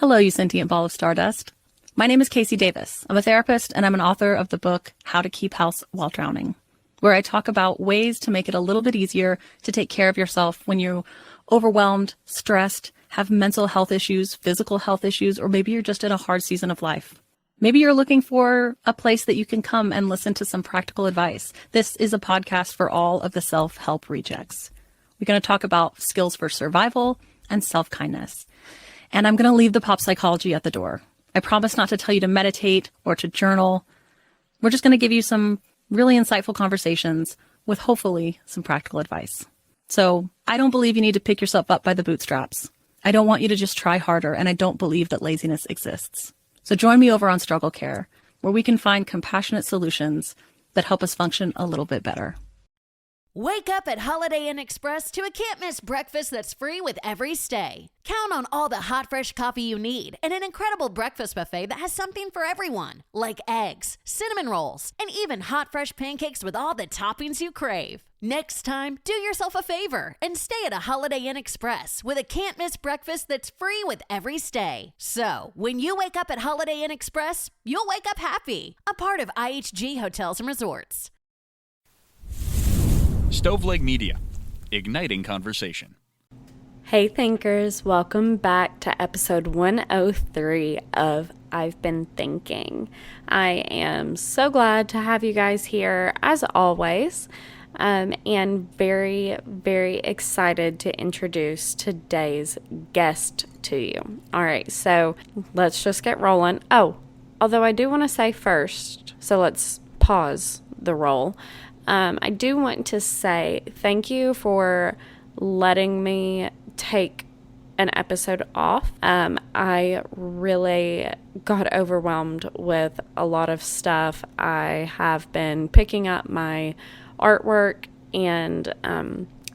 Hello, you sentient ball of stardust. My name is Casey Davis. I'm a therapist and I'm an author of the book How to Keep House While Drowning, where I talk about ways to make it a little bit easier to take care of yourself when you're overwhelmed, stressed, have mental health issues, physical health issues, or maybe you're just in a hard season of life. Maybe you're looking for a place that you can come and listen to some practical advice. This is a podcast for all of the self-help rejects. We're going to talk about skills for survival and self-kindness. And I'm going to leave the pop psychology at the door. I promise not to tell you to meditate or to journal. We're just going to give you some really insightful conversations with hopefully some practical advice. So I don't believe you need to pick yourself up by the bootstraps. I don't want you to just try harder, and I don't believe that laziness exists. So join me over on Struggle Care, where we can find compassionate solutions that help us function a little bit better. Wake up at Holiday Inn Express to a can't-miss breakfast that's free with every stay. Count on all the hot, fresh coffee you need and an incredible breakfast buffet that has something for everyone, like eggs, cinnamon rolls, and even hot, fresh pancakes with all the toppings you crave. Next time, do yourself a favor and stay at a Holiday Inn Express with a can't-miss breakfast that's free with every stay. So, when you wake up at Holiday Inn Express, you'll wake up happy, a part of IHG Hotels and Resorts. Stoveleg Media, igniting conversation. Hey thinkers, welcome back to episode 103 of I've Been Thinking. I am so glad to have you guys here as always, and very, very excited to introduce today's guest to you. All right, so let's just get rolling. Oh, although I do want to say first, so let's pause the roll. I do want to say thank you for letting me take an episode off. I really got overwhelmed with a lot of stuff. I have been picking up my artwork and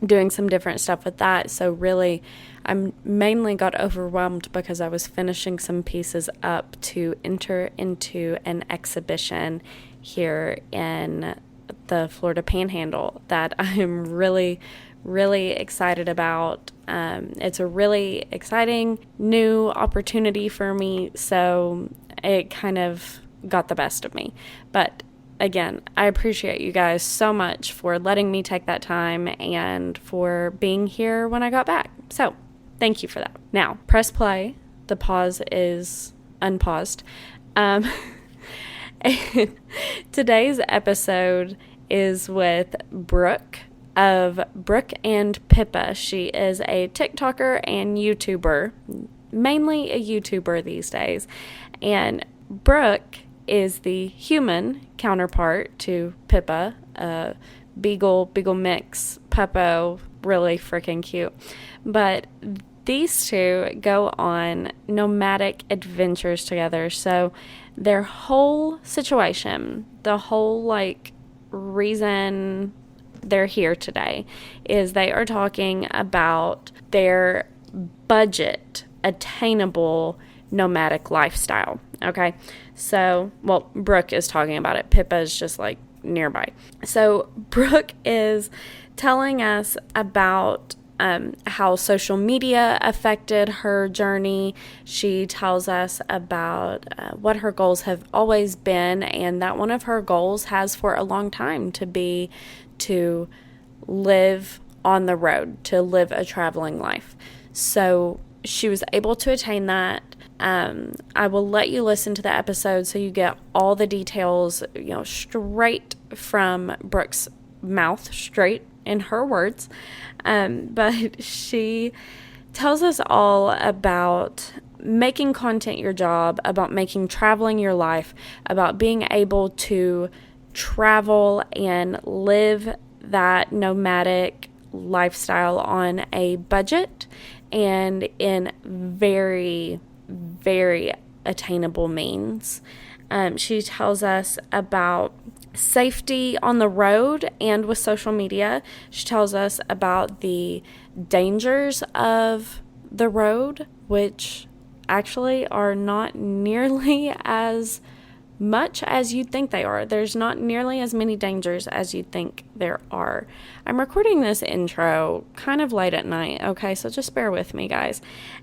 doing some different stuff with that. So really, I mainly got overwhelmed because I was finishing some pieces up to enter into an exhibition here in the Florida Panhandle that I'm really, really excited about. It's a really exciting new opportunity for me, so it kind of got the best of me. But again, I appreciate you guys so much for letting me take that time and for being here when I got back. So thank you for that. Now, press play. The pause is unpaused. Today's episode is with Brooke of Brooke and Pippa. She is a TikToker and YouTuber, mainly a YouTuber these days. And Brooke is the human counterpart to Pippa, beagle mix, puppo, really freaking cute. But these two go on nomadic adventures together. So their whole situation, the whole reason they're here today is they are talking about their budget attainable nomadic lifestyle. Okay. So, well, Brooke is talking about it. Pippa is just nearby. So Brooke is telling us about how social media affected her journey. She tells us about what her goals have always been, and that one of her goals has for a long time to live on the road, to live a traveling life. So she was able to attain that. I will let you listen to the episode so you get all the details, straight from Brooke's mouth, straight in her words. But she tells us all about making content your job, about making traveling your life, about being able to travel and live that nomadic lifestyle on a budget and in very, very attainable means. She tells us about safety on the road and with social media. She tells us about the dangers of the road, which actually are not nearly as much as you'd think they are. There's not nearly as many dangers as you'd think there are. I'm recording this intro kind of late at night, okay? So just bear with me, guys.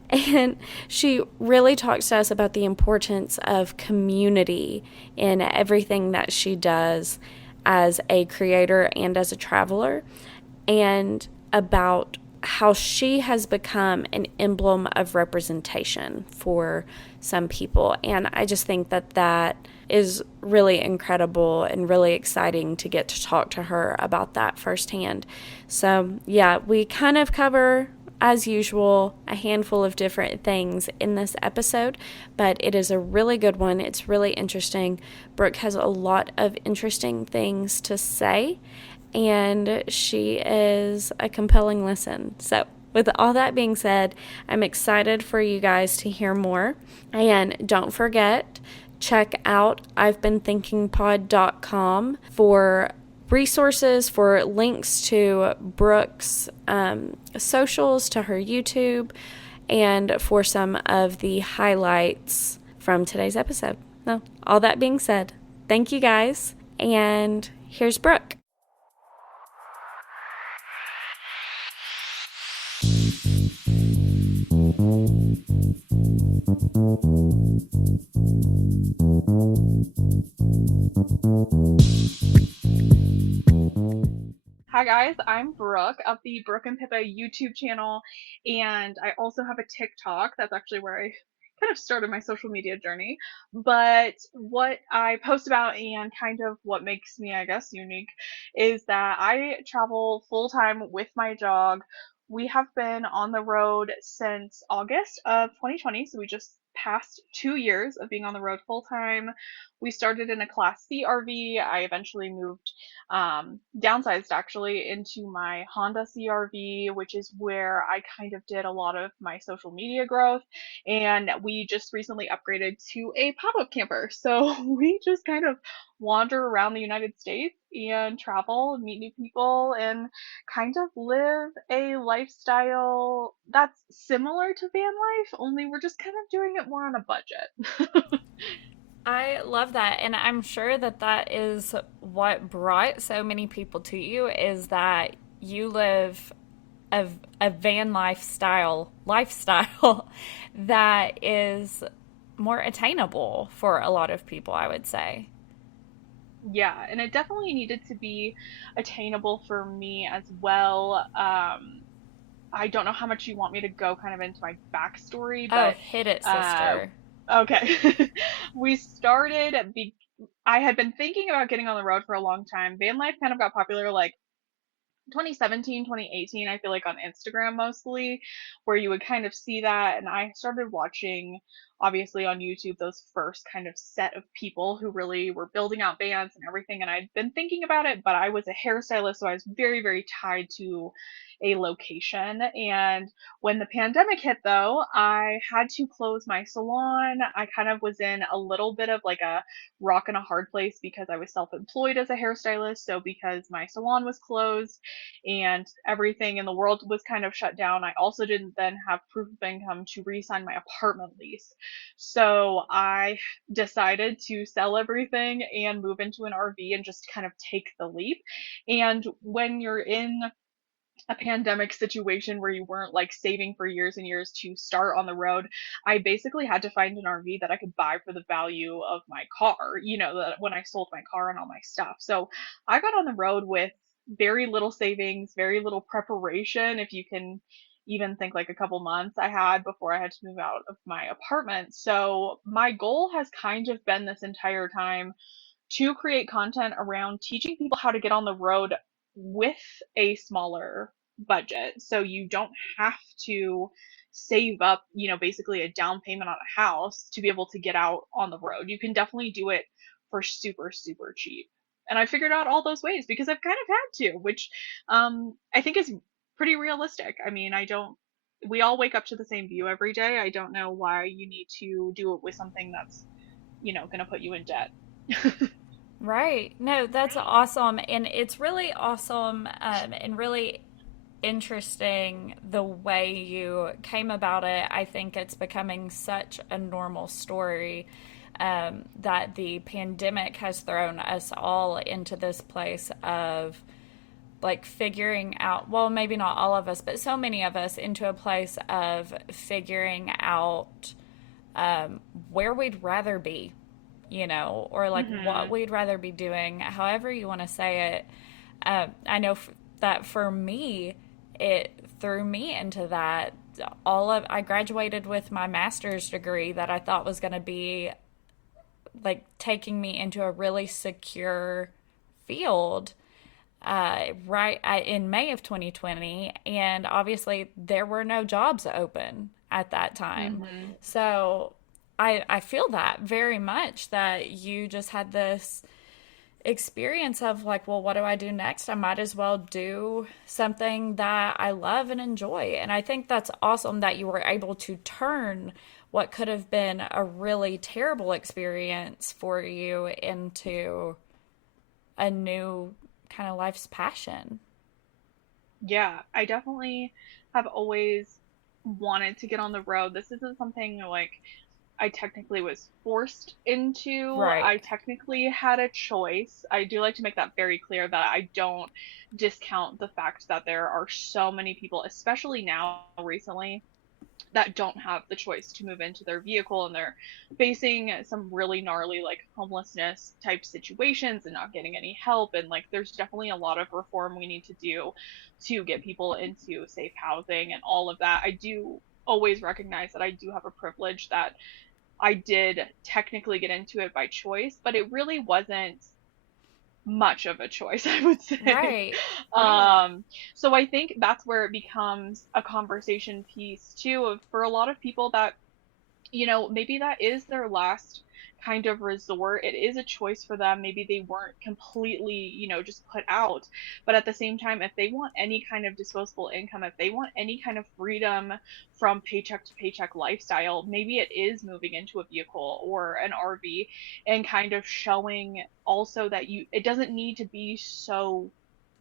And she really talks to us about the importance of community in everything that she does as a creator and as a traveler, and about how she has become an emblem of representation for some people. And I just think that that is really incredible and really exciting to get to talk to her about that firsthand. So yeah, we kind of cover, as usual, a handful of different things in this episode, but it is a really good one. It's really interesting. Brooke has a lot of interesting things to say, and she is a compelling listen. So with all that being said, I'm excited for you guys to hear more. And don't forget, check out I'veBeenThinkingPod.com for resources, for links to Brooke's socials, to her YouTube, and for some of the highlights from today's episode. Now, all that being said, thank you guys, and here's Brooke. Hi guys, I'm Brooke of the Brooke and Pippa YouTube channel, and I also have a TikTok. That's actually where I kind of started my social media journey. But what I post about and kind of what makes me, I guess, unique is that I travel full time with my dog. We have been on the road since August of 2020, so we just passed 2 years of being on the road full time. We started in a Class C RV. I eventually moved downsized actually into my Honda CRV, which is where I kind of did a lot of my social media growth. And we just recently upgraded to a pop up camper. So we just kind of wander around the United States and travel, meet new people, and kind of live a lifestyle that's similar to van life, only we're just kind of doing it more on a budget. I love that, and I'm sure that that is what brought so many people to you, is that you live a van lifestyle that is more attainable for a lot of people, I would say. Yeah, and it definitely needed to be attainable for me as well. I don't know how much you want me to go kind of into my backstory, Oh, but hit it, uh, sister. okay. We started, I had been thinking about getting on the road for a long time. Van life kind of got popular like 2017, 2018, I feel like on Instagram mostly, where you would kind of see that. And I started watching, obviously, on YouTube, those first kind of set of people who really were building out bands and everything. And I'd been thinking about it, but I was a hairstylist, so I was very, very tied to a location. And when the pandemic hit, though, I had to close my salon. I kind of was in a little bit of like a rock and a hard place because I was self employed as a hairstylist. So, because my salon was closed, and everything in the world was kind of shut down, I also didn't then have proof of income to re-sign my apartment lease. So I decided to sell everything and move into an RV and just kind of take the leap. And when you're in a pandemic situation where you weren't like saving for years and years to start on the road, I basically had to find an RV that I could buy for the value of my car, that when I sold my car and all my stuff. So I got on the road with very little savings, very little preparation, if you can even think like a couple months I had before I had to move out of my apartment. So my goal has kind of been this entire time to create content around teaching people how to get on the road with a smaller budget. So you don't have to save up, basically a down payment on a house to be able to get out on the road. You can definitely do it for super, super cheap. And I figured out all those ways because I've kind of had to, which I think is pretty realistic. I mean, we all wake up to the same view every day. I don't know why you need to do it with something that's, going to put you in debt. Right. No, that's awesome. And it's really awesome, and really interesting the way you came about it. I think it's becoming such a normal story that the pandemic has thrown us all into this place of like figuring out, well, maybe not all of us, but so many of us into a place of figuring out where we'd rather be, you know, or like what we'd rather be doing, however you want to say it. I know that for me, it threw me into that. I graduated with my master's degree that I thought was going to be like taking me into a really secure field in May of 2020, and obviously there were no jobs open at that time. So I feel that very much, that you just had this experience of like, well, what do I do next? I might as well do something that I love and enjoy. And I think that's awesome that you were able to turn what could have been a really terrible experience for you into a new kind of life's passion. Yeah, I definitely have always wanted to get on the road. This isn't something like I technically was forced into. Right. I technically had a choice. I do like to make that very clear that I don't discount the fact that there are so many people, especially now recently, that don't have the choice to move into their vehicle, and they're facing some really gnarly like homelessness type situations and not getting any help. And like there's definitely a lot of reform we need to do to get people into safe housing and all of that. I do always recognize that I do have a privilege, that I did technically get into it by choice, but it really wasn't much of a choice, I would say. Right. So I think that's where it becomes a conversation piece too, of for a lot of people that, you know, maybe that is their last kind of resort. It is a choice for them. Maybe they weren't completely, you know, just put out. But at the same time, if they want any kind of disposable income, if they want any kind of freedom from paycheck to paycheck lifestyle, maybe it is moving into a vehicle or an RV and kind of showing also that it doesn't need to be so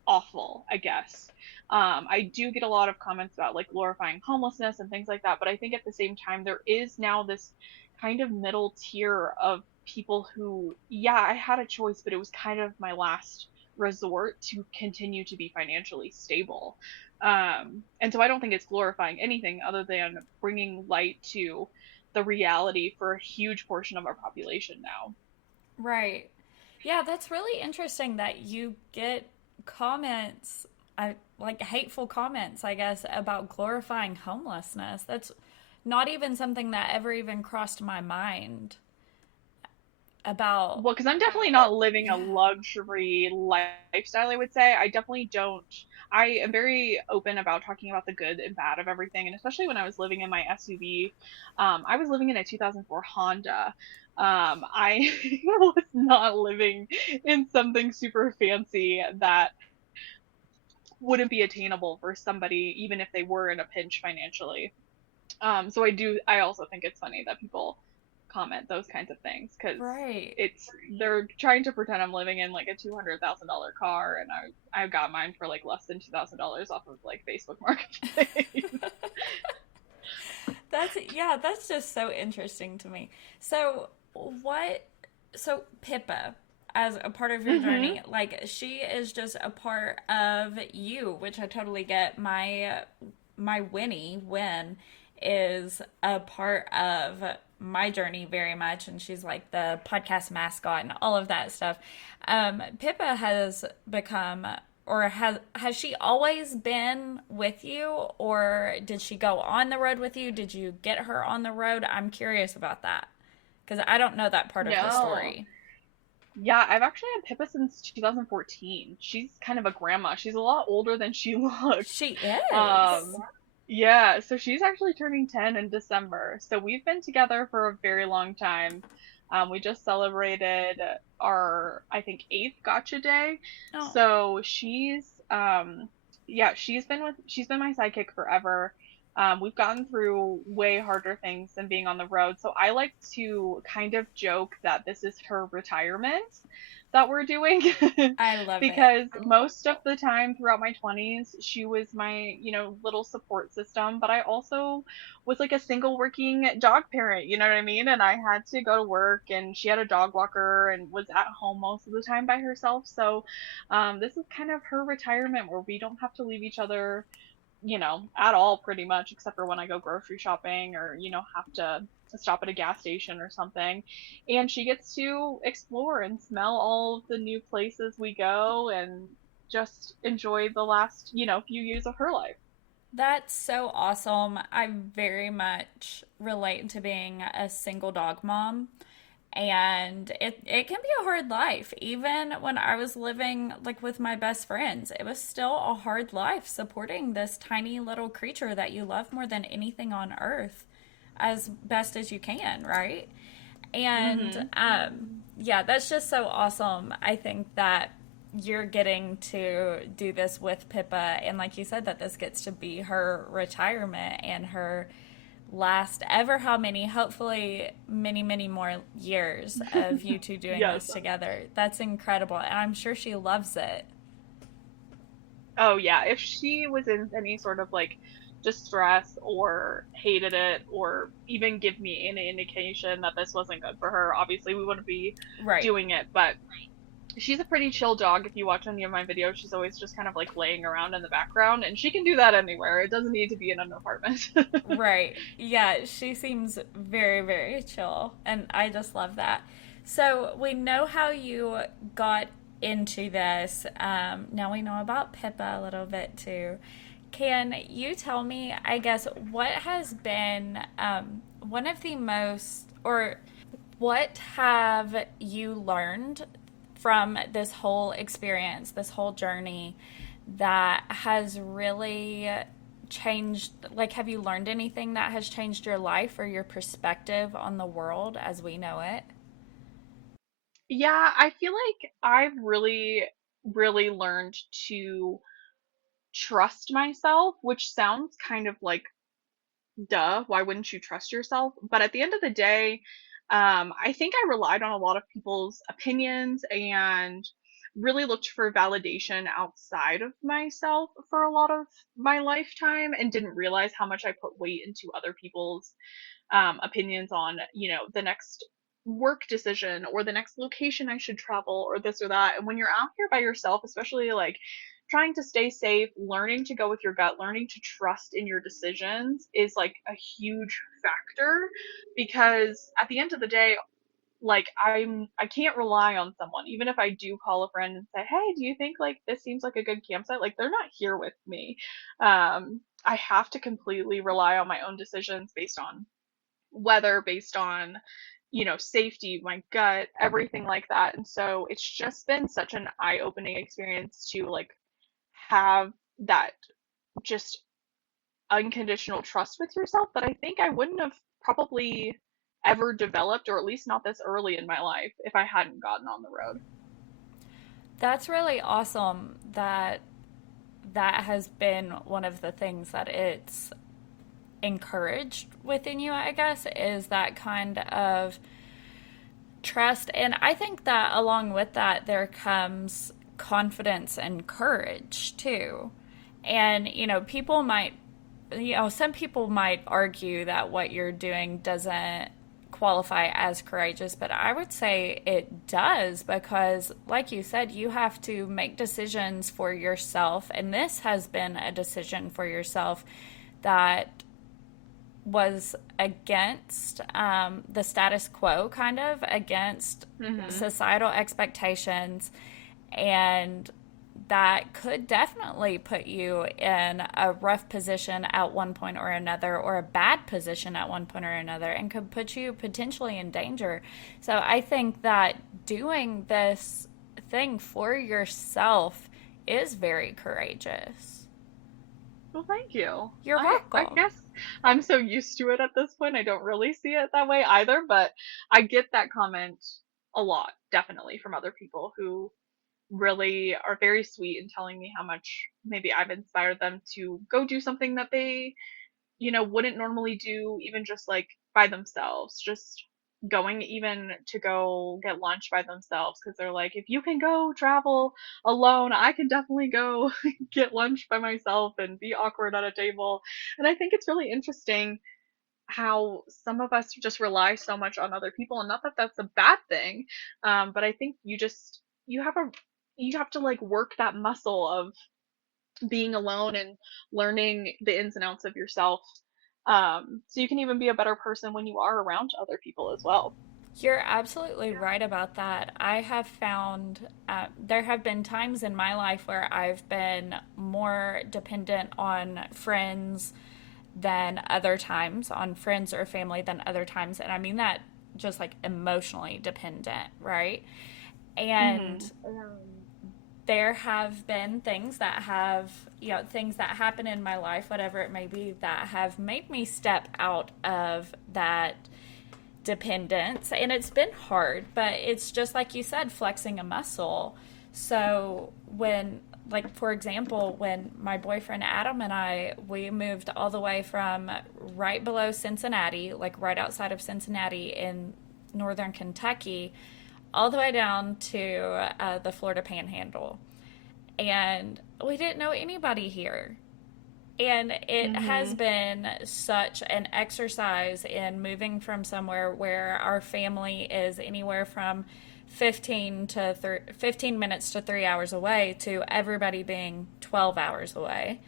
awful, I guess. I do get a lot of comments about like glorifying homelessness and things like that, but I think at the same time there is now this kind of middle tier of people who, yeah, I had a choice, but it was kind of my last resort to continue to be financially stable. And so I don't think it's glorifying anything other than bringing light to the reality for a huge portion of our population now. Right. Yeah, that's really interesting that you get comments, like hateful comments, I guess, about glorifying homelessness. That's not even something that ever even crossed my mind about. Well, because I'm definitely not living a luxury lifestyle, I would say. I definitely don't. I am very open about talking about the good and bad of everything. And especially when I was living in my SUV, I was living in a 2004 Honda. I was not living in something super fancy that wouldn't be attainable for somebody, even if they were in a pinch financially. So I also think it's funny that people comment those kinds of things, because Right. they're trying to pretend I'm living in like a $200,000 car, and I got mine for like less than $2,000 off of like Facebook Marketplace. That's just so interesting to me. So Pippa, as a part of your journey, like she is just a part of you, which I totally get. My Win is a part of my journey very much, and she's like the podcast mascot and all of that stuff. Pippa has become, or has she always been with you, or did she go on the road with you? Did you get her on the road? I'm curious about that, because I don't know that part of the story. Yeah, I've actually had Pippa since 2014. She's kind of a grandma. She's a lot older than she looks. She is. Yeah, so she's actually turning 10 in December. So we've been together for a very long time. We just celebrated our, I think, eighth gotcha day. Oh. So she's been my sidekick forever. We've gotten through way harder things than being on the road. So I like to kind of joke that this is her retirement that we're doing I love it. because most of the time throughout my 20s, she was my, little support system. But I also was like a single working dog parent, you know what I mean? And I had to go to work and she had a dog walker and was at home most of the time by herself. So this is kind of her retirement where we don't have to leave each other at all pretty much, except for when I go grocery shopping or, have to stop at a gas station or something. And she gets to explore and smell all of the new places we go and just enjoy the last, few years of her life. That's so awesome. I very much relate to being a single dog mom. And it can be a hard life. Even when I was living like with my best friends, it was still a hard life supporting this tiny little creature that you love more than anything on earth as best as you can, right? And Hmm. yeah, that's just so awesome. I think that you're getting to do this with Pippa, and like you said, that this gets to be her retirement and her last ever how many, hopefully many, many more years of you two doing Yes. this together. That's incredible, and I'm sure she loves it. Oh yeah, if she was in any sort of like distress or hated it or even give me any indication that this wasn't good for her, obviously we wouldn't be Right. doing it. But she's a pretty chill dog. If you watch any of my videos, she's always just kind of like laying around in the background, and she can do that anywhere. It doesn't need to be in an apartment. Right. Yeah, she seems very, very chill, and I just love that. So we know how you got into this. Now we know about Pippa a little bit too. Can you tell me, I guess, what has been one of the most, or what have you learned from this whole experience, this whole journey that has really changed? Like, have you learned anything that has changed your life or your perspective on the world as we know it? Yeah, I feel like I've really, really learned to trust myself, which sounds kind of like duh, why wouldn't you trust yourself? But at the end of the day, I think I relied on a lot of people's opinions and really looked for validation outside of myself for a lot of my lifetime and didn't realize how much I put weight into other people's opinions on, the next work decision or the next location I should travel or this or that. And when you're out here by yourself, especially like trying to stay safe, learning to go with your gut, learning to trust in your decisions is like a huge factor because at the end of the day, like I can't rely on someone even if I do call a friend and say, hey, do you think like this seems like a good campsite? Like they're not here with me. I have to completely rely on my own decisions based on weather, based on safety, my gut, everything like that. And so it's just been such an eye-opening experience to like have that just unconditional trust with yourself that I think I wouldn't have probably ever developed, or at least not this early in my life, if I hadn't gotten on the road. That's really awesome that that has been one of the things that it's encouraged within you, I guess, is that kind of trust. And I think that along with that, there comes confidence and courage too. And, some people might argue that what you're doing doesn't qualify as courageous, but I would say it does because, like you said, you have to make decisions for yourself. And this has been a decision for yourself that was against the status quo, kind of against Hmm. societal expectations, and that could definitely put you in a rough position at one point or another, or a bad position at one point or another, and could put you potentially in danger. So I think that doing this thing for yourself is very courageous. Well, thank you. You're I welcome. guess I'm so used to it at this point, I don't really see it that way either, but I get that comment a lot, definitely, from other people who really are very sweet in telling me how much maybe I've inspired them to go do something that they, wouldn't normally do, even just like by themselves, just going even to go get lunch by themselves, because they're like, if you can go travel alone, I can definitely go get lunch by myself and be awkward at a table. And I think it's really interesting how some of us just rely so much on other people, and not that that's a bad thing, but I think you have a you have to like work that muscle of being alone and learning the ins and outs of yourself, so you can even be a better person when you are around other people as well. You're absolutely right about that. I have found there have been times in my life where I've been more dependent on friends than other times, on friends or family than other times. And I mean that just like emotionally dependent, right? And there have been things that have, things that happen in my life, whatever it may be, that have made me step out of that dependence. And it's been hard, but it's just like you said, flexing a muscle. So when, like, for example, when my boyfriend Adam and we moved all the way from right below Cincinnati, like right outside of Cincinnati in northern Kentucky, all the way down to the Florida Panhandle. And we didn't know anybody here. And it has been such an exercise in moving from somewhere where our family is anywhere from 15 minutes to 3 hours away to everybody being 12 hours away,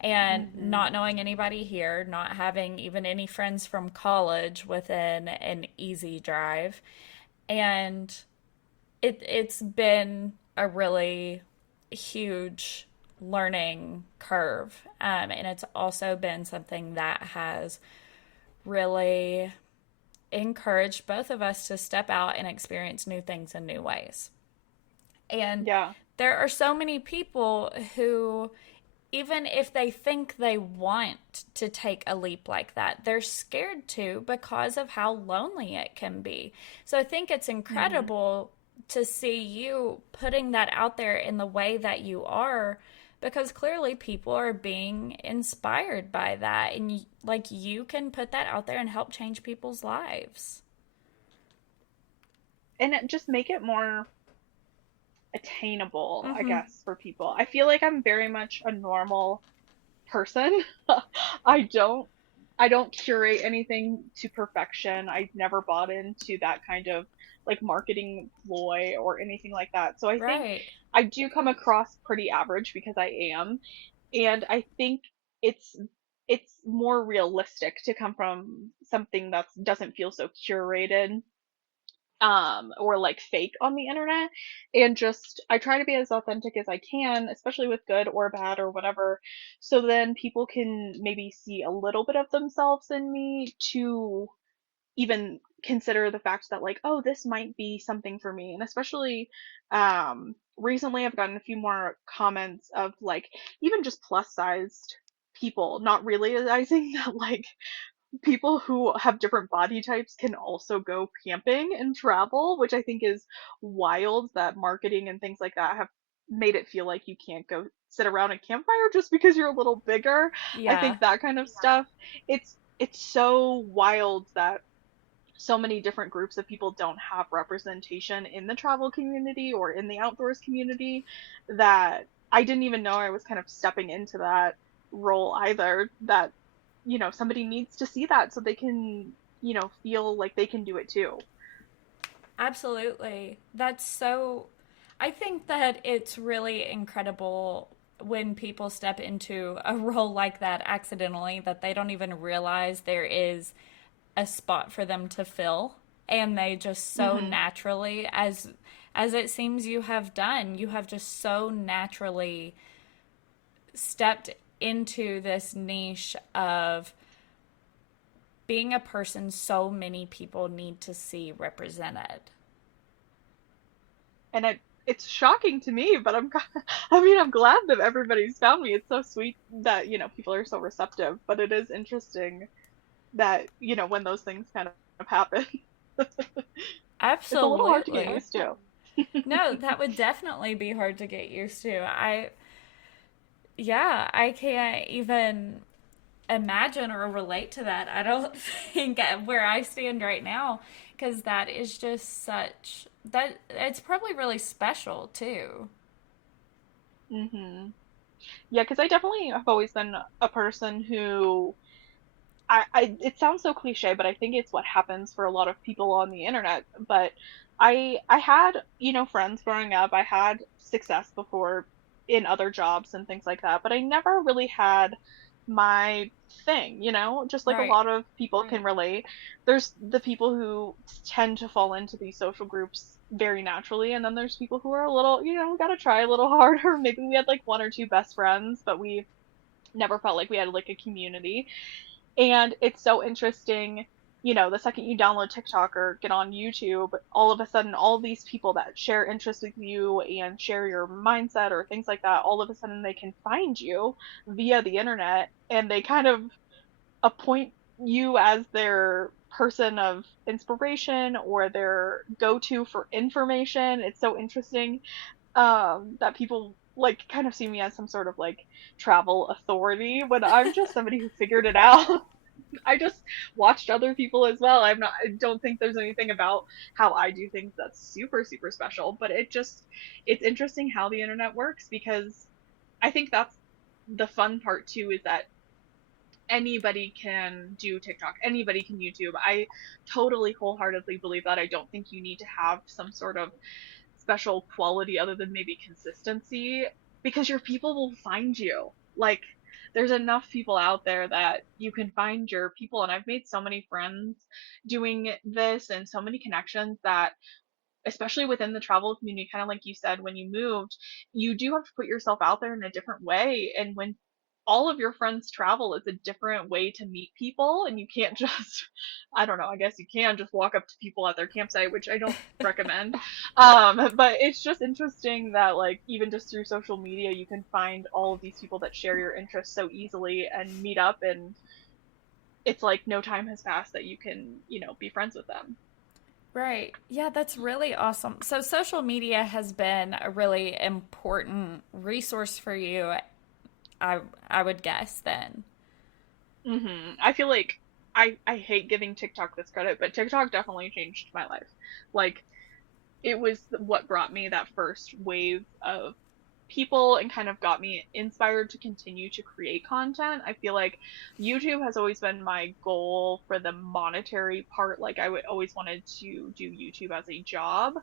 and not knowing anybody here, not having even any friends from college within an easy drive. And it's been a really huge learning curve. And it's also been something that has really encouraged both of us to step out and experience new things in new ways. And there are so many people who, even if they think they want to take a leap like that, they're scared to, because of how lonely it can be. So I think it's incredible to see you putting that out there in the way that you are, because clearly people are being inspired by that, and you can put that out there and help change people's lives. And just make it more attainable, I guess, for people. I feel like I'm very much a normal person. I don't I don't curate anything to perfection. I've never bought into that kind of like marketing ploy or anything like that. So I think Right. I do come across pretty average because I am. And I think it's it's more realistic to come from something that doesn't feel so curated, or like fake on the internet. And just I try to be as authentic as I can, especially with good or bad or whatever, so then people can maybe see a little bit of themselves in me, to even consider the fact that like, oh, this might be something for me. And especially recently I've gotten a few more comments of like even just plus sized people not realizing that like people who have different body types can also go camping and travel, which I think is wild, that marketing and things like that have made it feel like you can't go sit around a campfire just because you're a little bigger. I Yeah. think that kind of stuff, it's so wild that so many different groups of people don't have representation in the travel community or in the outdoors community, that I didn't even know I was kind of stepping into that role either, that somebody needs to see that so they can feel like they can do it too. Absolutely. That's so. I think that it's really incredible when people step into a role like that accidentally, that they don't even realize there is a spot for them to fill, and they just so naturally, as it seems you have done, you have just so naturally stepped into this niche of being a person so many people need to see represented. And it's shocking to me, but I mean, I'm glad that everybody's found me. It's so sweet that people are so receptive, but it is interesting that when those things kind of happen. It's a little hard to get Absolutely. used to. No, that would definitely be hard to get used to. I can't even imagine or relate to that. I don't think where I stand right now, because that is just such that it's probably really special too. Hmm. Yeah, because I definitely have always been a person who it sounds so cliche, but I think it's what happens for a lot of people on the internet. But I had, friends growing up. I had success before in other jobs and things like that, but I never really had my thing, just like a Right. lot of people can relate. There's the people who tend to fall into these social groups very naturally, and then there's people who are a little, gotta try a little harder. Maybe we had like one or two best friends, but we never felt like we had like a community. And it's so interesting, the second you download TikTok or get on YouTube, all of a sudden, all these people that share interests with you and share your mindset or things like that, all of a sudden they can find you via the internet and they kind of appoint you as their person of inspiration or their go-to for information. It's so interesting that people like kind of see me as some sort of like travel authority when I'm just somebody who figured it out. I just watched other people as well. I don't think there's anything about how I do things that's super, super special, but it's interesting how the internet works because I think that's the fun part too is that anybody can do TikTok, anybody can YouTube. I totally wholeheartedly believe that. I don't think you need to have some sort of special quality other than maybe consistency because your people will find you. Like, there's enough people out there that you can find your people. And I've made so many friends doing this and so many connections that, especially within the travel community, kind of like you said, when you moved, you do have to put yourself out there in a different way. And when all of your friends travel, it's a different way to meet people. And you can't just, I don't know, I guess you can just walk up to people at their campsite, which I don't recommend. But it's just interesting that, like, even just through social media, you can find all of these people that share your interests so easily and meet up. And it's like no time has passed that you can, be friends with them. Right. Yeah, that's really awesome. So social media has been a really important resource for you, I would guess then. I feel like I hate giving TikTok this credit, but TikTok definitely changed my life. Like, it was what brought me that first wave of people and kind of got me inspired to continue to create content. I feel like YouTube has always been my goal for the monetary part. Like, I would always wanted to do YouTube as a job,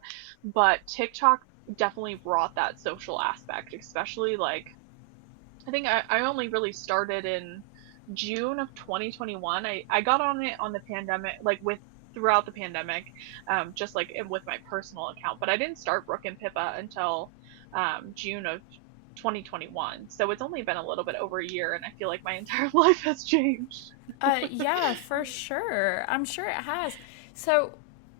but TikTok definitely brought that social aspect, especially like I think I only really started in June of 2021. I got on it on the pandemic, like with throughout the pandemic, just like with my personal account. But I didn't start Brooke and Pippa until June of 2021. So it's only been a little bit over a year, and I feel like my entire life has changed. Yeah, for sure. I'm sure it has. So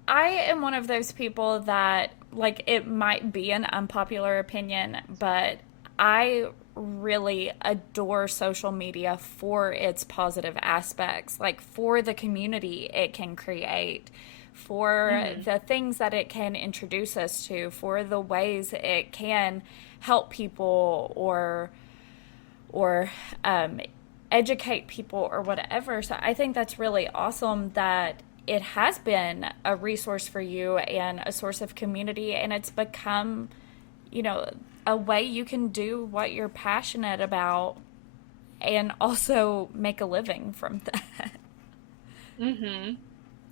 I am one of those people that, like, it might be an unpopular opinion, but I really adore social media for its positive aspects, like for the community it can create, for the things that it can introduce us to, for the ways it can help people or educate people or whatever. So I think that's really awesome that it has been a resource for you and a source of community, and it's become, a way you can do what you're passionate about and also make a living from that. hmm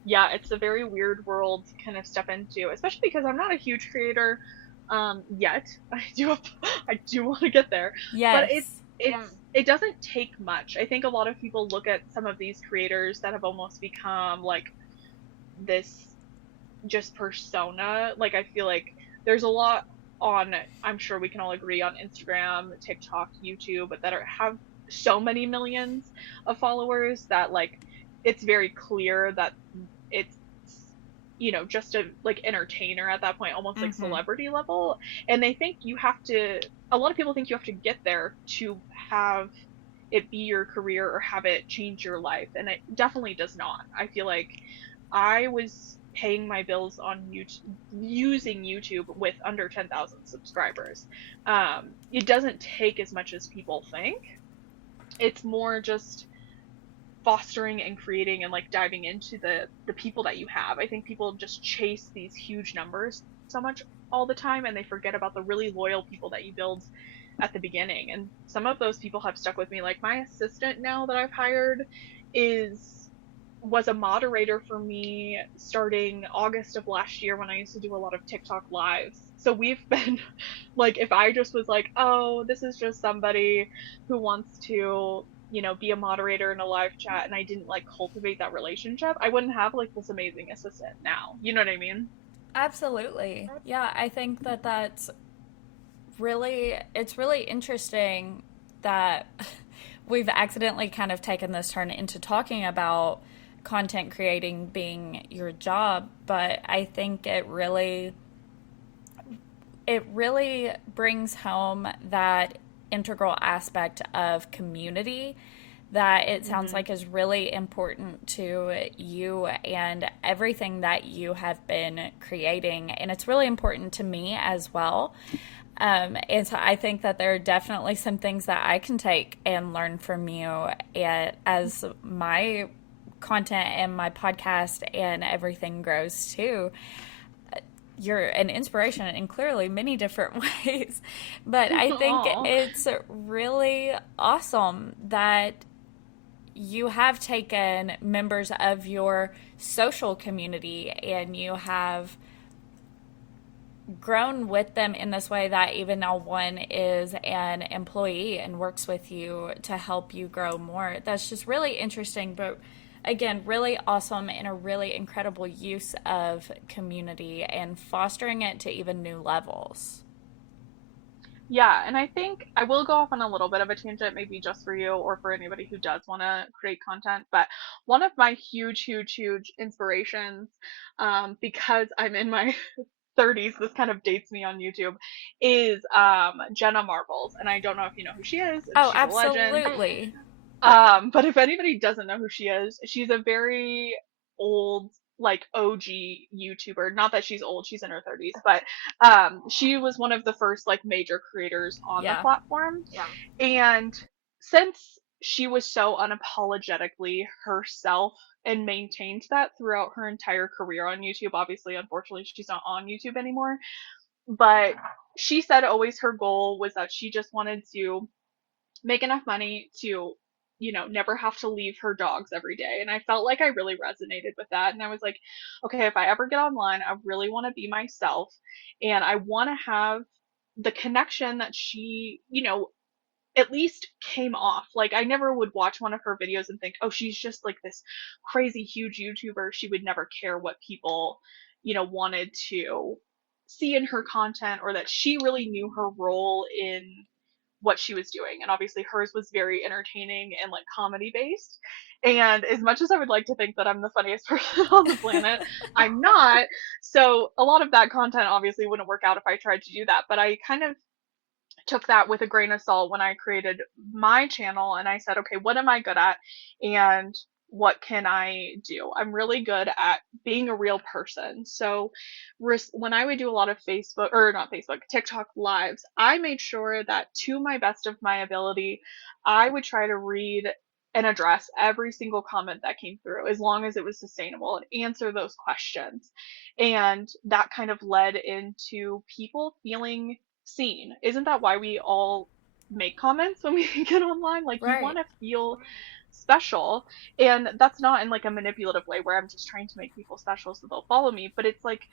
Yeah, it's a very weird world to kind of step into, especially because I'm not a huge creator yet. I do want to get there, but Yes. it doesn't take much. I think a lot of people look at some of these creators that have almost become like this just persona. Like, I feel like there's a lot on, I'm sure we can all agree, on Instagram, TikTok, YouTube, but that have so many millions of followers that, like, it's very clear that it's just a like entertainer at that point, almost like celebrity level. And they think you have to, a lot of people think you have to get there to have it be your career or have it change your life, and it definitely does not. I feel like I was paying my bills on YouTube, using YouTube with under 10,000 subscribers. It doesn't take as much as people think. It's more just fostering and creating and like diving into the people that you have. I think people just chase these huge numbers so much all the time, and they forget about the really loyal people that you build at the beginning. And some of those people have stuck with me. Like my assistant now that I've hired is was a moderator for me starting August of last year when I used to do a lot of TikTok lives. So we've been like, if I just was like, oh, this is just somebody who wants to, be a moderator in a live chat, and I didn't like cultivate that relationship, I wouldn't have like this amazing assistant now. You know what I mean? Absolutely. Yeah, I think that it's really interesting that we've accidentally kind of taken this turn into talking about content creating being your job, but I think it really brings home that integral aspect of community that it sounds like is really important to you and everything that you have been creating. And it's really important to me as well. And so I think that there are definitely some things that I can take and learn from you as my content and my podcast and everything grows too. You're an inspiration in clearly many different ways. But I think Aw. it's really awesome that you have taken members of your social community and you have grown with them in this way that even now one is an employee and works with you to help you grow more. That's just really interesting, but again, really awesome and a really incredible use of community and fostering it to even new levels. Yeah, and I think I will go off on a little bit of a tangent, maybe just for you or for anybody who does want to create content. But one of my huge, huge, huge inspirations, because I'm in my 30s, this kind of dates me on YouTube, is Jenna Marbles. And I don't know if you know who she is. Oh, She's a legend. absolutely. But if anybody doesn't know who she is, she's a very old, like OG YouTuber. Not that she's old, she's in her 30s, but she was one of the first like major creators on the Yeah. platform. Yeah. And since she was so unapologetically herself and maintained that throughout her entire career on YouTube, obviously, unfortunately, she's not on YouTube anymore. But she said always her goal was that she just wanted to make enough money to never have to leave her dogs every day. And I felt like I really resonated with that, and I was like, okay, if I ever get online, I really want to be myself, and I want to have the connection that she at least came off. Like, I never would watch one of her videos and think, oh, she's just like this crazy huge YouTuber. She would never care what people wanted to see in her content, or that she really knew her role in what she was doing. And obviously hers was very entertaining and like comedy based. And as much as I would like to think that I'm the funniest person on the planet, I'm not. So a lot of that content obviously wouldn't work out if I tried to do that. But I kind of took that with a grain of salt when I created my channel, and I said, okay, what am I good at? And what can I do? I'm really good at being a real person. So when I would do a lot of Facebook, or not Facebook, TikTok lives, I made sure that to my best of my ability, I would try to read and address every single comment that came through as long as it was sustainable and answer those questions. And that kind of led into people feeling seen. Isn't that why we all make comments when we get online? Like, you Right. want to feel special. And that's not in like a manipulative way where I'm just trying to make people special so they'll follow me. But it's like,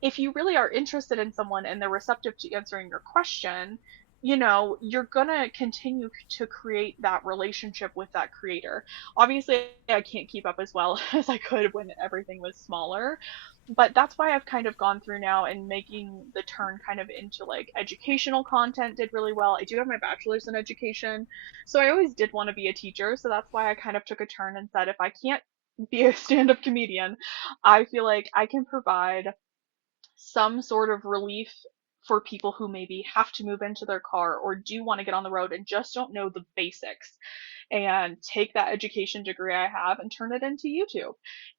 if you really are interested in someone and they're receptive to answering your question, you're gonna continue to create that relationship with that creator. Obviously, I can't keep up as well as I could when everything was smaller, but that's why I've kind of gone through now and making the turn kind of into like educational content did really well. I do have my bachelor's in education, so I always did want to be a teacher. So that's why I kind of took a turn and said, if I can't be a stand-up comedian, I feel like I can provide some sort of relief for people who maybe have to move into their car or do want to get on the road and just don't know the basics, and take that education degree I have and turn it into YouTube.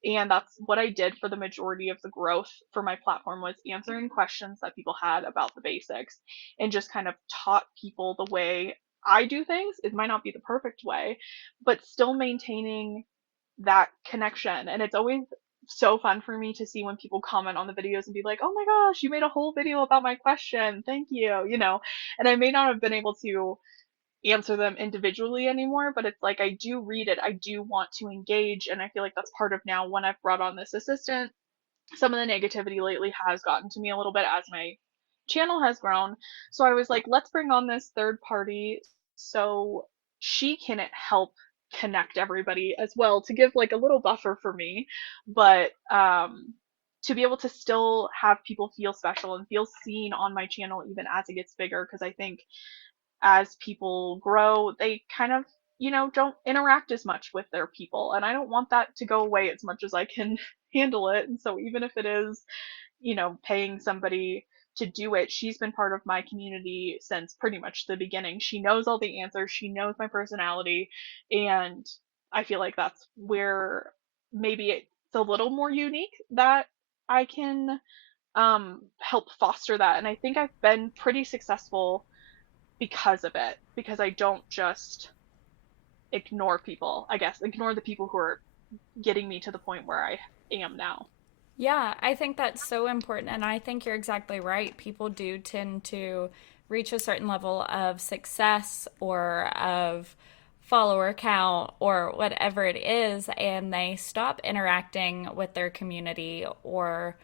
And that's what I did for the majority of the growth for my platform, was answering questions that people had about the basics, and just kind of taught people the way I do things. It might not be the perfect way, but still maintaining that connection. And it's always so fun for me to see when people comment on the videos and be like, oh my gosh, you made a whole video about my question. Thank you. And I may not have been able to answer them individually anymore, but it's like I do read it. I do want to engage. And I feel like that's part of now when I've brought on this assistant. Some of the negativity lately has gotten to me a little bit as my channel has grown. So I was like, let's bring on this third party so she can help connect everybody as well to give like a little buffer for me, but to be able to still have people feel special and feel seen on my channel even as it gets bigger, because I think as people grow, they kind of, don't interact as much with their people. And I don't want that to go away as much as I can handle it. And so even if it is, paying somebody to do it, she's been part of my community since pretty much the beginning. She knows all the answers, she knows my personality. And I feel like that's where maybe it's a little more unique that I can help foster that. And I think I've been pretty successful because of it, because I don't just ignore people, I guess, ignore the people who are getting me to the point where I am now. Yeah, I think that's so important. And I think you're exactly right. People do tend to reach a certain level of success or of follower count or whatever it is, and they stop interacting with their community, or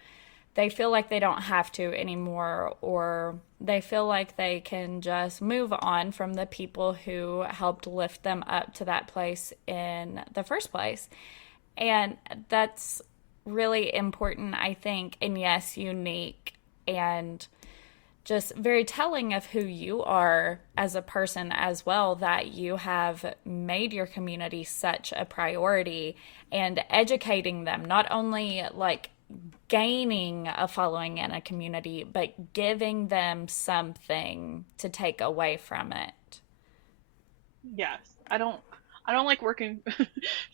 they feel like they don't have to anymore, or they feel like they can just move on from the people who helped lift them up to that place in the first place. And that's really important, I think, and yes, unique and just very telling of who you are as a person as well, that you have made your community such a priority and educating them, not only like gaining a following in a community, but giving them something to take away from it. Yes. I don't like working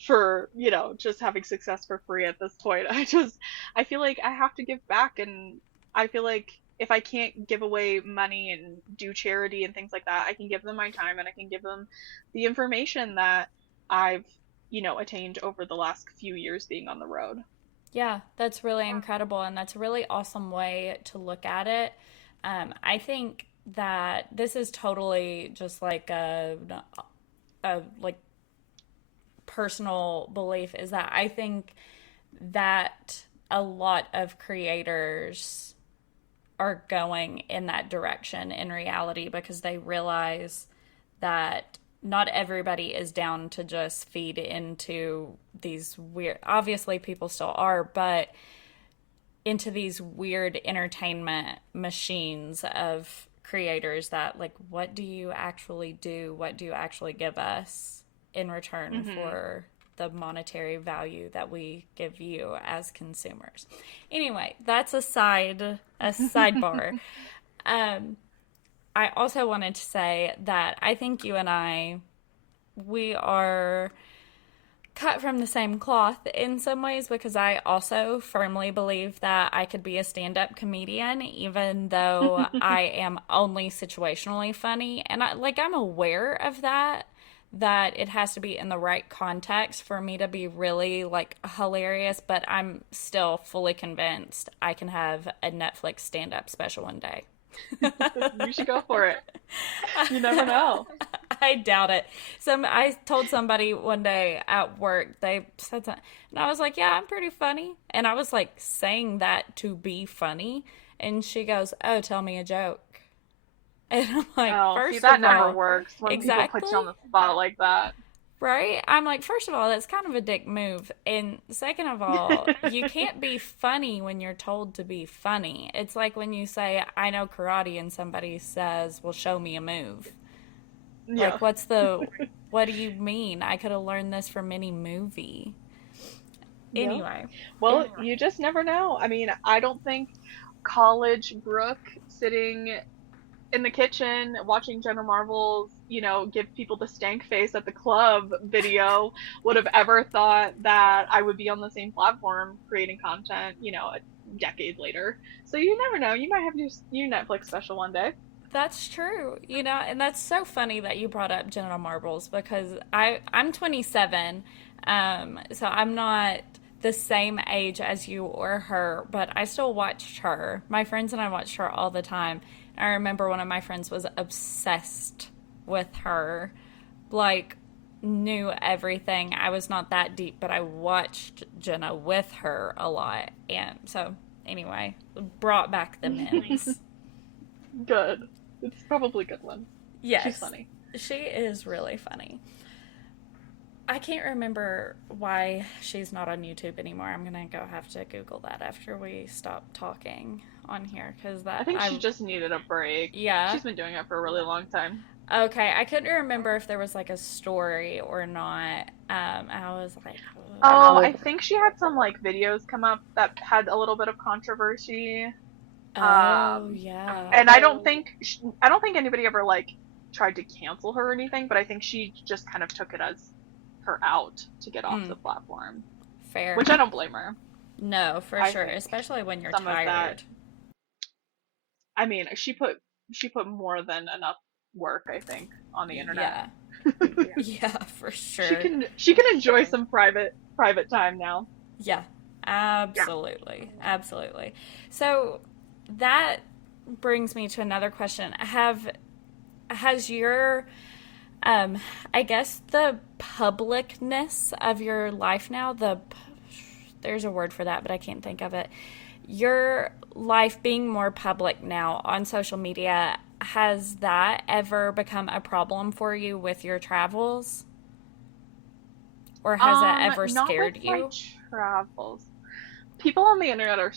for, just having success for free at this point. I feel like I have to give back, and I feel like if I can't give away money and do charity and things like that, I can give them my time and I can give them the information that I've, attained over the last few years being on the road. Yeah, that's really incredible, and that's a really awesome way to look at it. I think that this is totally just like a like personal belief, is that I think that a lot of creators are going in that direction in reality, because they realize that not everybody is down to just feed into these weird, obviously people still are, but into these weird entertainment machines of creators that, like, what do you actually do? What do you actually give us in return for the monetary value that we give you as consumers? Anyway, that's a sidebar. I also wanted to say that I think you and we are cut from the same cloth in some ways, because I also firmly believe that I could be a stand-up comedian, even though I am only situationally funny. And I'm aware of that it has to be in the right context for me to be really hilarious, but I'm still fully convinced I can have a Netflix stand-up special one day. You should go for it. You never know. I doubt it. I told somebody one day at work, they said something, and I was like, yeah, I'm pretty funny. And I was saying that to be funny. And she goes, oh, tell me a joke. And I'm like, first that never works when people put you on the spot like that. Right? I'm like, first of all, that's kind of a dick move. And second of all, you can't be funny when you're told to be funny. It's like when you say, I know karate, and somebody says, well, show me a move. Yeah. What do you mean? I could have learned this from any movie. Anyway. Well, you just never know. I mean, I don't think college Brooke sitting in the kitchen watching Jenna Marbles, give people the stank face at the club video would have ever thought that I would be on the same platform creating content, a decade later. So you never know. You might have your Netflix special one day. That's true, and that's so funny that you brought up Jenna Marbles, because I'm 27, So I'm not the same age as you or her, but I still watched her. My friends and I watched her all the time. I remember one of my friends was obsessed with her, like, knew everything. I was not that deep, but I watched Jenna with her a lot. And so, anyway, brought back the memories. Good. It's probably a good one. Yes. She's funny. She is really funny. I can't remember why she's not on YouTube anymore. I'm gonna have to Google that after we stop talking on here, because I think she just needed a break. Yeah. She's been doing it for a really long time. Okay, I couldn't remember if there was like a story or not. I was like, I think she had some like videos come up that had a little bit of controversy. Yeah. And I don't think anybody ever like tried to cancel her or anything, but I think she just kind of took it as her out to get off the platform. Fair. Which I don't blame her. No, for sure, especially when you're tired. I mean, she put more than enough work, I think, on the internet. Yeah. Yeah, for sure. She can enjoy some private time now. Yeah. Absolutely. Yeah. Absolutely. So that brings me to another question. Has your I guess the publicness of your life now, there's a word for that, but I can't think of it. Your life being more public now on social media, has that ever become a problem for you with your travels? Or has that ever scared you? Not with my travels. People on the internet are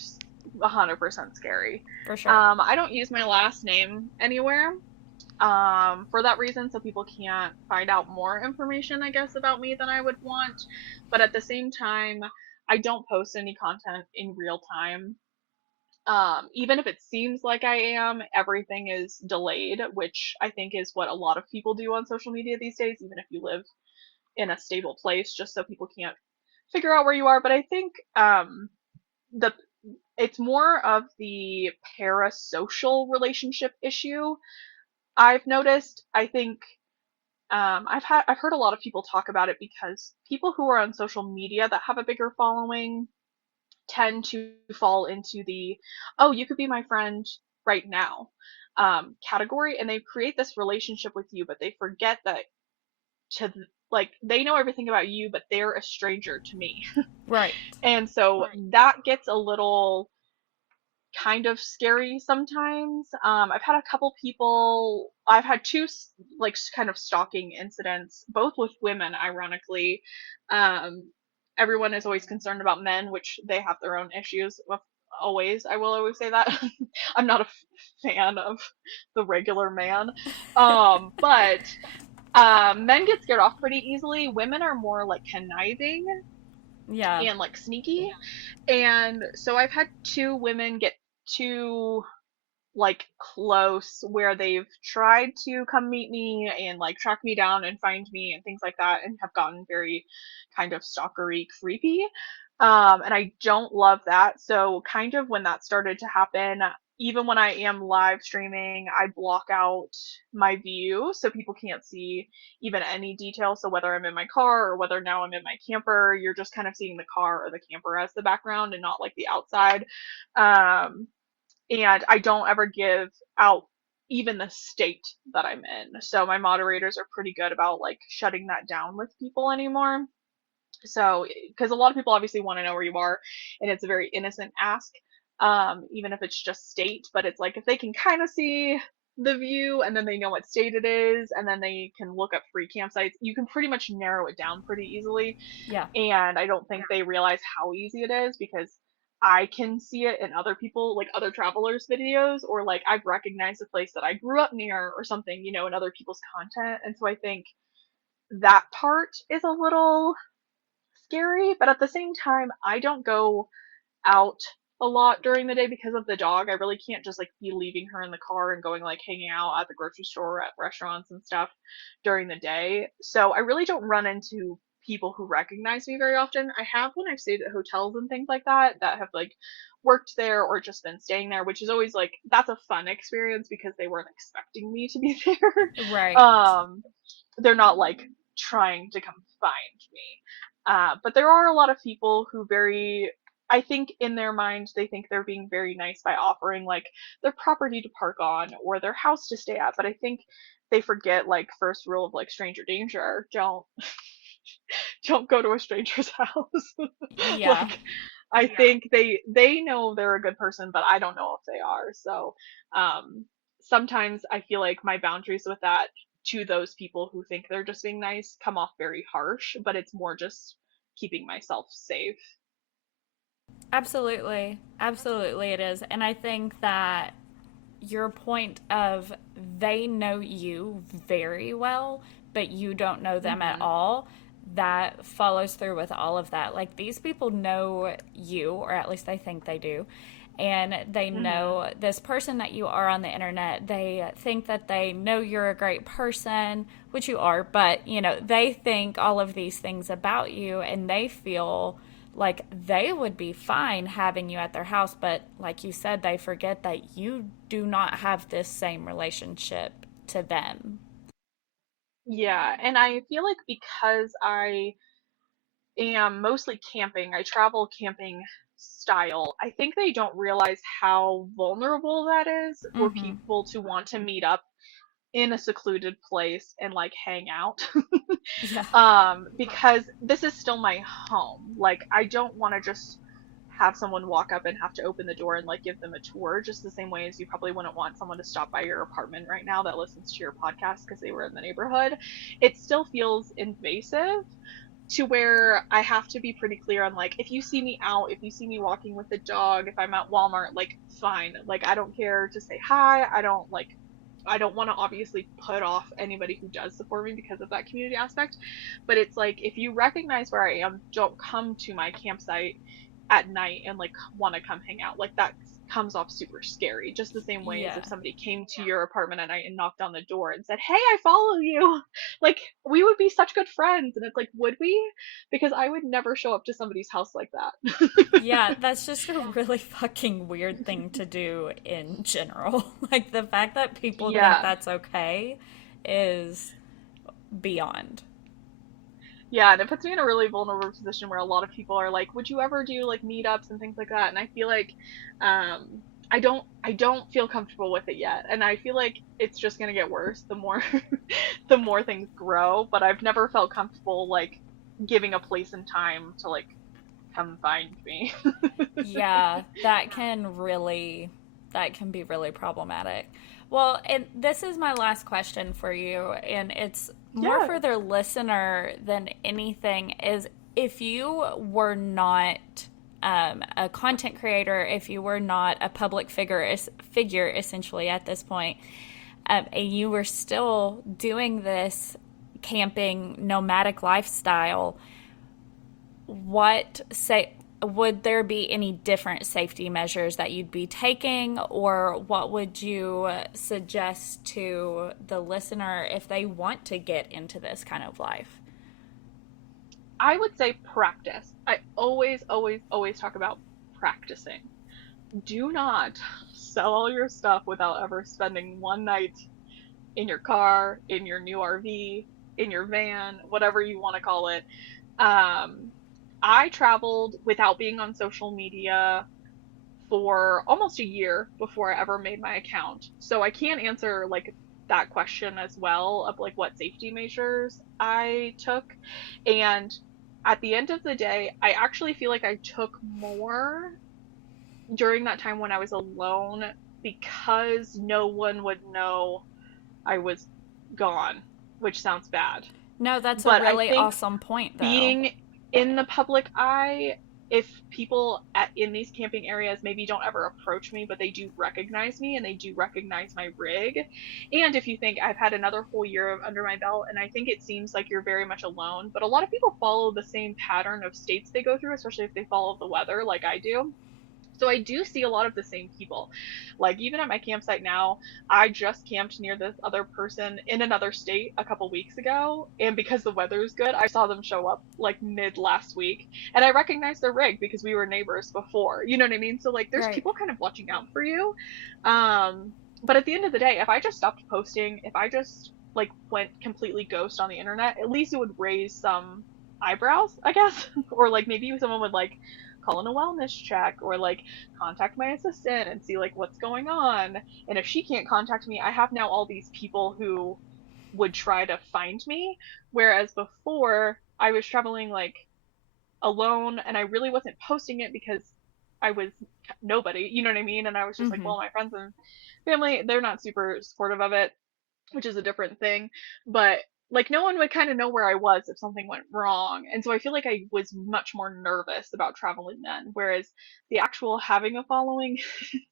100% scary. For sure. I don't use my last name anywhere. For that reason, so people can't find out more information, I guess, about me than I would want. But at the same time, I don't post any content in real time. Even if it seems like I am, everything is delayed, which I think is what a lot of people do on social media these days, even if you live in a stable place, just so people can't figure out where you are. But I think it's more of the parasocial relationship issue. I've noticed. I think I've heard a lot of people talk about it because people who are on social media that have a bigger following tend to fall into the, oh, you could be my friend right now category, and they create this relationship with you, but they forget that they know everything about you, but they're a stranger to me. Right. And so that gets a little kind of scary sometimes. I've had two like kind of stalking incidents, both with women, ironically. Everyone is always concerned about men, which they have their own issues with. I will always say that. I'm not a fan of the regular man. But men get scared off pretty easily. Women are more like conniving. Yeah. And like sneaky. And so I've had two women get too like close where they've tried to come meet me and like track me down and find me and things like that, and have gotten very kind of stalkery, creepy. And I don't love that. So kind of when that started to happen, even when I am live streaming, I block out my view so people can't see even any detail. So whether I'm in my car or whether now I'm in my camper, you're just kind of seeing the car or the camper as the background and not like the outside. And I don't ever give out even the state that I'm in. So my moderators are pretty good about like shutting that down with people anymore. So, because a lot of people obviously want to know where you are, and it's a very innocent ask, even if it's just state. But it's like if they can kind of see the view and then they know what state it is, and then they can look up free campsites, you can pretty much narrow it down pretty easily. Yeah. And I don't think they realize how easy it is, because I can see it in other people, like other travelers' videos, or like I've recognized a place that I grew up near or something, in other people's content. And so I think that part is a little scary, but at the same time, I don't go out a lot during the day because of the dog. I really can't just like be leaving her in the car and going like hanging out at the grocery store or at restaurants and stuff during the day. So I really don't run into people who recognize me very often. I have when I've stayed at hotels and things like that have like worked there or just been staying there, which is always like, that's a fun experience because they weren't expecting me to be there. Right. They're not like trying to come find me. But there are a lot of people who I think in their mind, they think they're being very nice by offering like their property to park on or their house to stay at. But I think they forget like first rule of like stranger danger. Don't go to a stranger's house. Yeah. Like I think they know they're a good person, but I don't know if they are. So sometimes I feel like my boundaries with that to those people who think they're just being nice come off very harsh, but it's more just keeping myself safe. Absolutely. Absolutely, it is. And I think that your point of they know you very well, but you don't know them at Hmm. all, that follows through with all of that. Like, these people know you, or at least they think they do. And they Hmm. know this person that you are on the internet. They think that they know you're a great person, which you are, but, they think all of these things about you, and they feel like they would be fine having you at their house, but like you said, they forget that you do not have this same relationship to them. Yeah, and I feel like because I am mostly camping, I travel camping style. I think they don't realize how vulnerable that is for Mm-hmm. people to want to meet up in a secluded place and like hang out. Yeah. Because this is still my home. Like I don't want to just have someone walk up and have to open the door and like give them a tour, just the same way as you probably wouldn't want someone to stop by your apartment right now that listens to your podcast because they were in the neighborhood. It still feels invasive to where I have to be pretty clear on like if you see me out, if you see me walking with the dog, if I'm at Walmart, like fine. Like I don't care to say hi. I don't want to obviously put off anybody who does support me because of that community aspect. But it's like if you recognize where I am, don't come to my campsite at night and like want to come hang out. Like that comes off super scary. Just the same way as Yeah. if somebody came to your apartment at night and knocked on the door and said, "Hey, I follow you." Like we would be such good friends. And it's like, would we? Because I would never show up to somebody's house like that. Yeah, that's just a really fucking weird thing to do in general. Like, the fact that people think Yeah. that's okay is beyond. Yeah, and it puts me in a really vulnerable position where a lot of people are like, "Would you ever do like meetups and things like that?" And I feel like I don't feel comfortable with it yet. And I feel like it's just going to get worse the more the more things grow, but I've never felt comfortable like giving a place and time to like come find me. Yeah, that can be really problematic. Well, and this is my last question for you, and it's more Yeah. for the listener than anything, is if you were not a content creator, if you were not a public figure essentially at this point, and you were still doing this camping nomadic lifestyle, what say would there be any different safety measures that you'd be taking, or what would you suggest to the listener if they want to get into this kind of life? I would say practice. I always, always, always talk about practicing. Do not sell all your stuff without ever spending one night in your car, in your new RV, in your van, whatever you want to call it. Um, I traveled without being on social media for almost a year before I ever made my account. So I can't answer like that question as well of like what safety measures I took. And at the end of the day, I actually feel like I took more during that time when I was alone because no one would know I was gone, which sounds bad. No, that's a But I really think awesome point, though. being in the public eye, if people in these camping areas maybe don't ever approach me, but they do recognize me and they do recognize my rig. And if you think I've had another whole year under my belt, and I think it seems like you're very much alone, but a lot of people follow the same pattern of states they go through, especially if they follow the weather like I do. So I do see a lot of the same people. Like even at my campsite now, I just camped near this other person in another state a couple weeks ago, and because the weather is good, I saw them show up like mid last week, and I recognized their rig because we were neighbors before. You know what I mean? So like there's Right. people kind of watching out for you. But at the end of the day, if I just stopped posting, if I just like went completely ghost on the internet, at least it would raise some eyebrows, I guess. Or like maybe someone would like call in a wellness check or like contact my assistant and see like what's going on. And if she can't contact me, I have now all these people who would try to find me. Whereas before I was traveling like alone and I really wasn't posting it because I was nobody, you know what I mean? And I was just like, Mm-hmm. well, my friends and family, they're not super supportive of it, which is a different thing. But like no one would kind of know where I was if something went wrong. And so I feel like I was much more nervous about traveling then. Whereas the actual having a following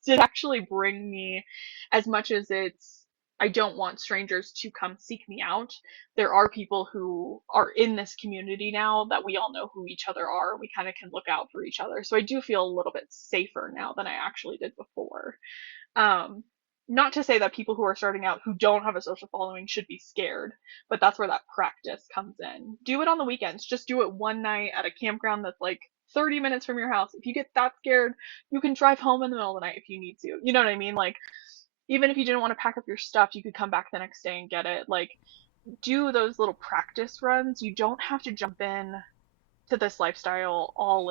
did actually bring me, as much as it's, I don't want strangers to come seek me out. There are people who are in this community now that we all know who each other are. We kind of can look out for each other. So I do feel a little bit safer now than I actually did before. Um, Not to say that people who are starting out who don't have a social following should be scared, but that's where that practice comes in. Do it on the weekends. Just do it one night at a campground that's like 30 minutes from your house. If you get that scared, you can drive home in the middle of the night if you need to. You know what I mean? Like, even if you didn't want to pack up your stuff, you could come back the next day and get it. Like, do those little practice runs. You don't have to jump in to this lifestyle all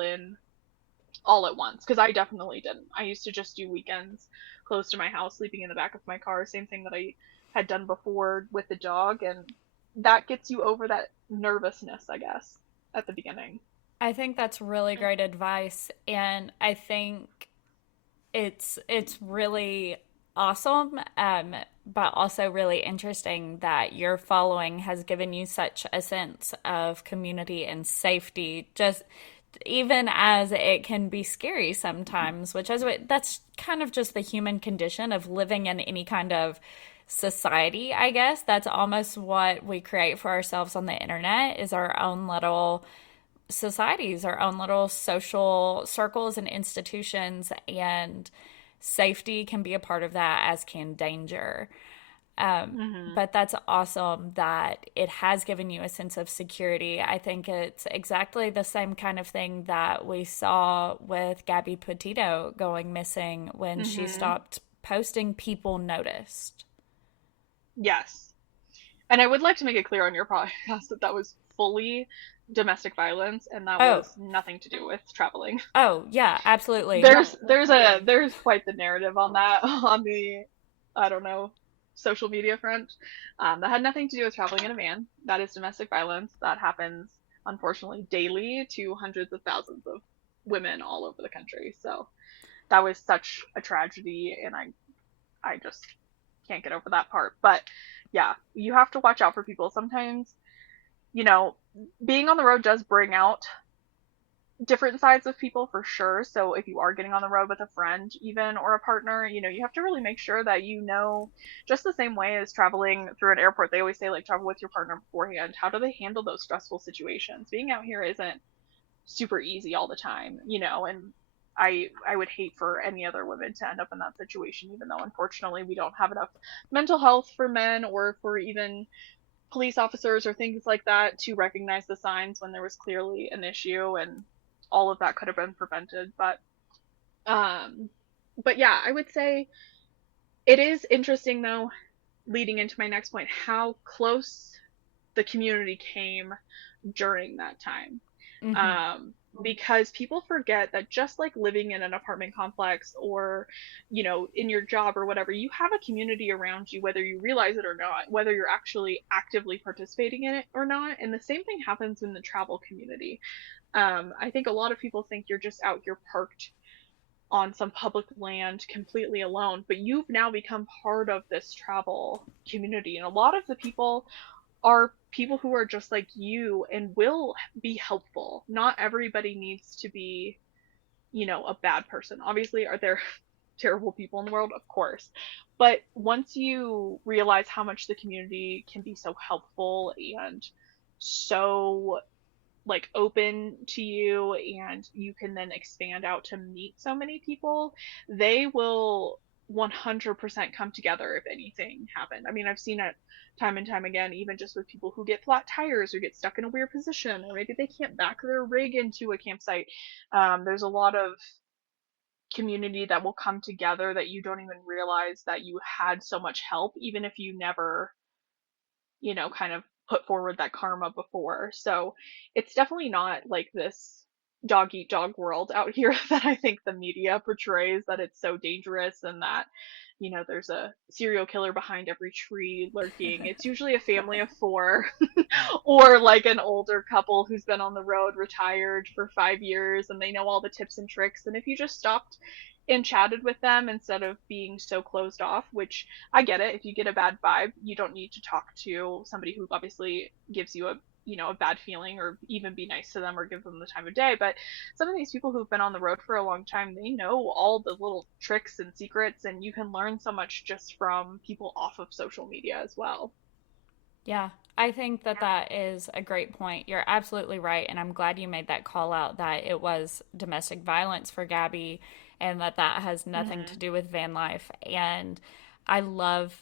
at once, because I definitely didn't. I used to just do weekends close to my house, sleeping in the back of my car, same thing that I had done before with the dog, and that gets you over that nervousness, I guess, at the beginning. I think that's really great advice, and I think it's really awesome, but also really interesting that your following has given you such a sense of community and safety. Just even as it can be scary sometimes, which is what that's kind of just the human condition of living in any kind of society, I guess. That's almost what we create for ourselves on the internet is our own little societies, our own little social circles and institutions, and safety can be a part of that, as can danger. Hmm. But that's awesome that it has given you a sense of security. I think it's exactly the same kind of thing that we saw with Gabby Petito going missing when she Hmm. stopped posting. People noticed. Yes. And I would like to make it clear on your podcast that that was fully domestic violence and that Oh, was nothing to do with traveling. oh, yeah, absolutely. There's quite the narrative on that on the, I don't know, social media front. That had nothing to do with traveling in a van. That is domestic violence that happens unfortunately daily to hundreds of thousands of women all over the country. So that was such a tragedy, and I just can't get over that part. But yeah, you have to watch out for people. Sometimes, you know, being on the road does bring out different sides of people for sure. So if you are getting on the road with a friend, even, or a partner, you have to really make sure that just the same way as traveling through an airport. They always say like travel with your partner beforehand. How do they handle those stressful situations? Being out here isn't super easy all the time, and I would hate for any other women to end up in that situation, even though unfortunately we don't have enough mental health for men or for even police officers or things like that to recognize the signs when there was clearly an issue, and all of that could have been prevented. Um but yeah, I would say it is interesting though, leading into my next point, how close the community came during that time. Mm-hmm. Because people forget that just like living in an apartment complex or, in your job or whatever, you have a community around you, whether you realize it or not, whether you're actually actively participating in it or not. And the same thing happens in the travel community. I think a lot of people think you're just out here parked on some public land completely alone, but you've now become part of this travel community. And a lot of the people are people who are just like you and will be helpful. Not everybody needs to be, a bad person. Obviously, are there terrible people in the world? Of course. But once you realize how much the community can be so helpful and so like open to you, and you can then expand out to meet so many people, they will 100% come together if anything happened. I mean, I've seen it time and time again, even just with people who get flat tires or get stuck in a weird position, or maybe they can't back their rig into a campsite. There's a lot of community that will come together that you don't even realize that you had so much help, even if you never, kind of put forward that karma before. So it's definitely not like this dog eat dog world out here that I think the media portrays, that it's so dangerous and that, there's a serial killer behind every tree lurking. It's usually a family of four or like an older couple who's been on the road, retired for 5 years, and they know all the tips and tricks. And if you just stopped and chatted with them instead of being so closed off, which I get it, if you get a bad vibe, you don't need to talk to somebody who obviously gives you a bad feeling, or even be nice to them or give them the time of day. But some of these people who've been on the road for a long time, they know all the little tricks and secrets, and you can learn so much just from people off of social media as well. Yeah, I think that that is a great point. You're absolutely right. And I'm glad you made that call out that it was domestic violence for Gabby and that that has nothing to do with van life. And I love,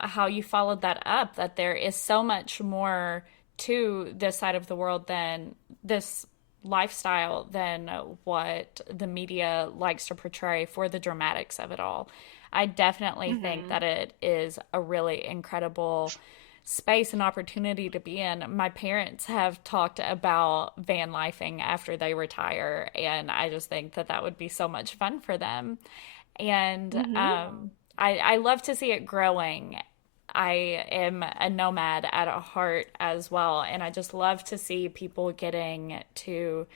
how you followed that up, that there is so much more to this side of the world than this lifestyle than what the media likes to portray for the dramatics of it all. I definitely think that it is a really incredible space and opportunity to be in. My parents have talked about van lifing after they retire, and I just think that that would be so much fun for them. And I love to see it growing. I am a nomad at a heart as well, and I just love to see people getting to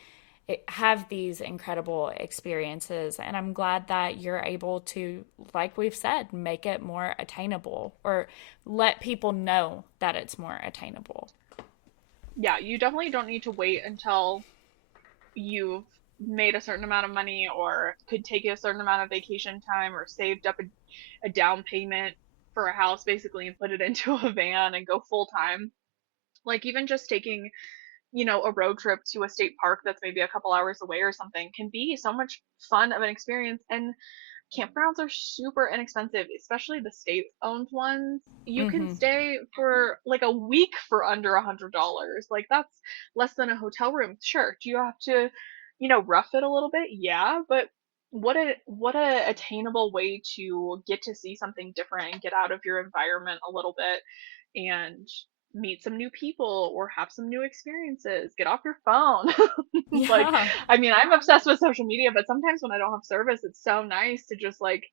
have these incredible experiences. And I'm glad that you're able to, like we've said, make it more attainable or let people know that it's more attainable. Yeah, you definitely don't need to wait until you've made a certain amount of money, or could take a certain amount of vacation time, or saved up a down payment for a house basically, and put it into a van and go full time. Like even just taking, a road trip to a state park that's maybe a couple hours away or something can be so much fun of an experience. And campgrounds are super inexpensive, especially the state owned ones. You can stay for like a week for under $100. Like that's less than a hotel room. Sure, do you have to, rough it a little bit? Yeah, but what a attainable way to get to see something different and get out of your environment a little bit and meet some new people or have some new experiences. Get off your phone. Like, Yeah. I mean, I'm obsessed with social media, but sometimes when I don't have service, it's so nice to just like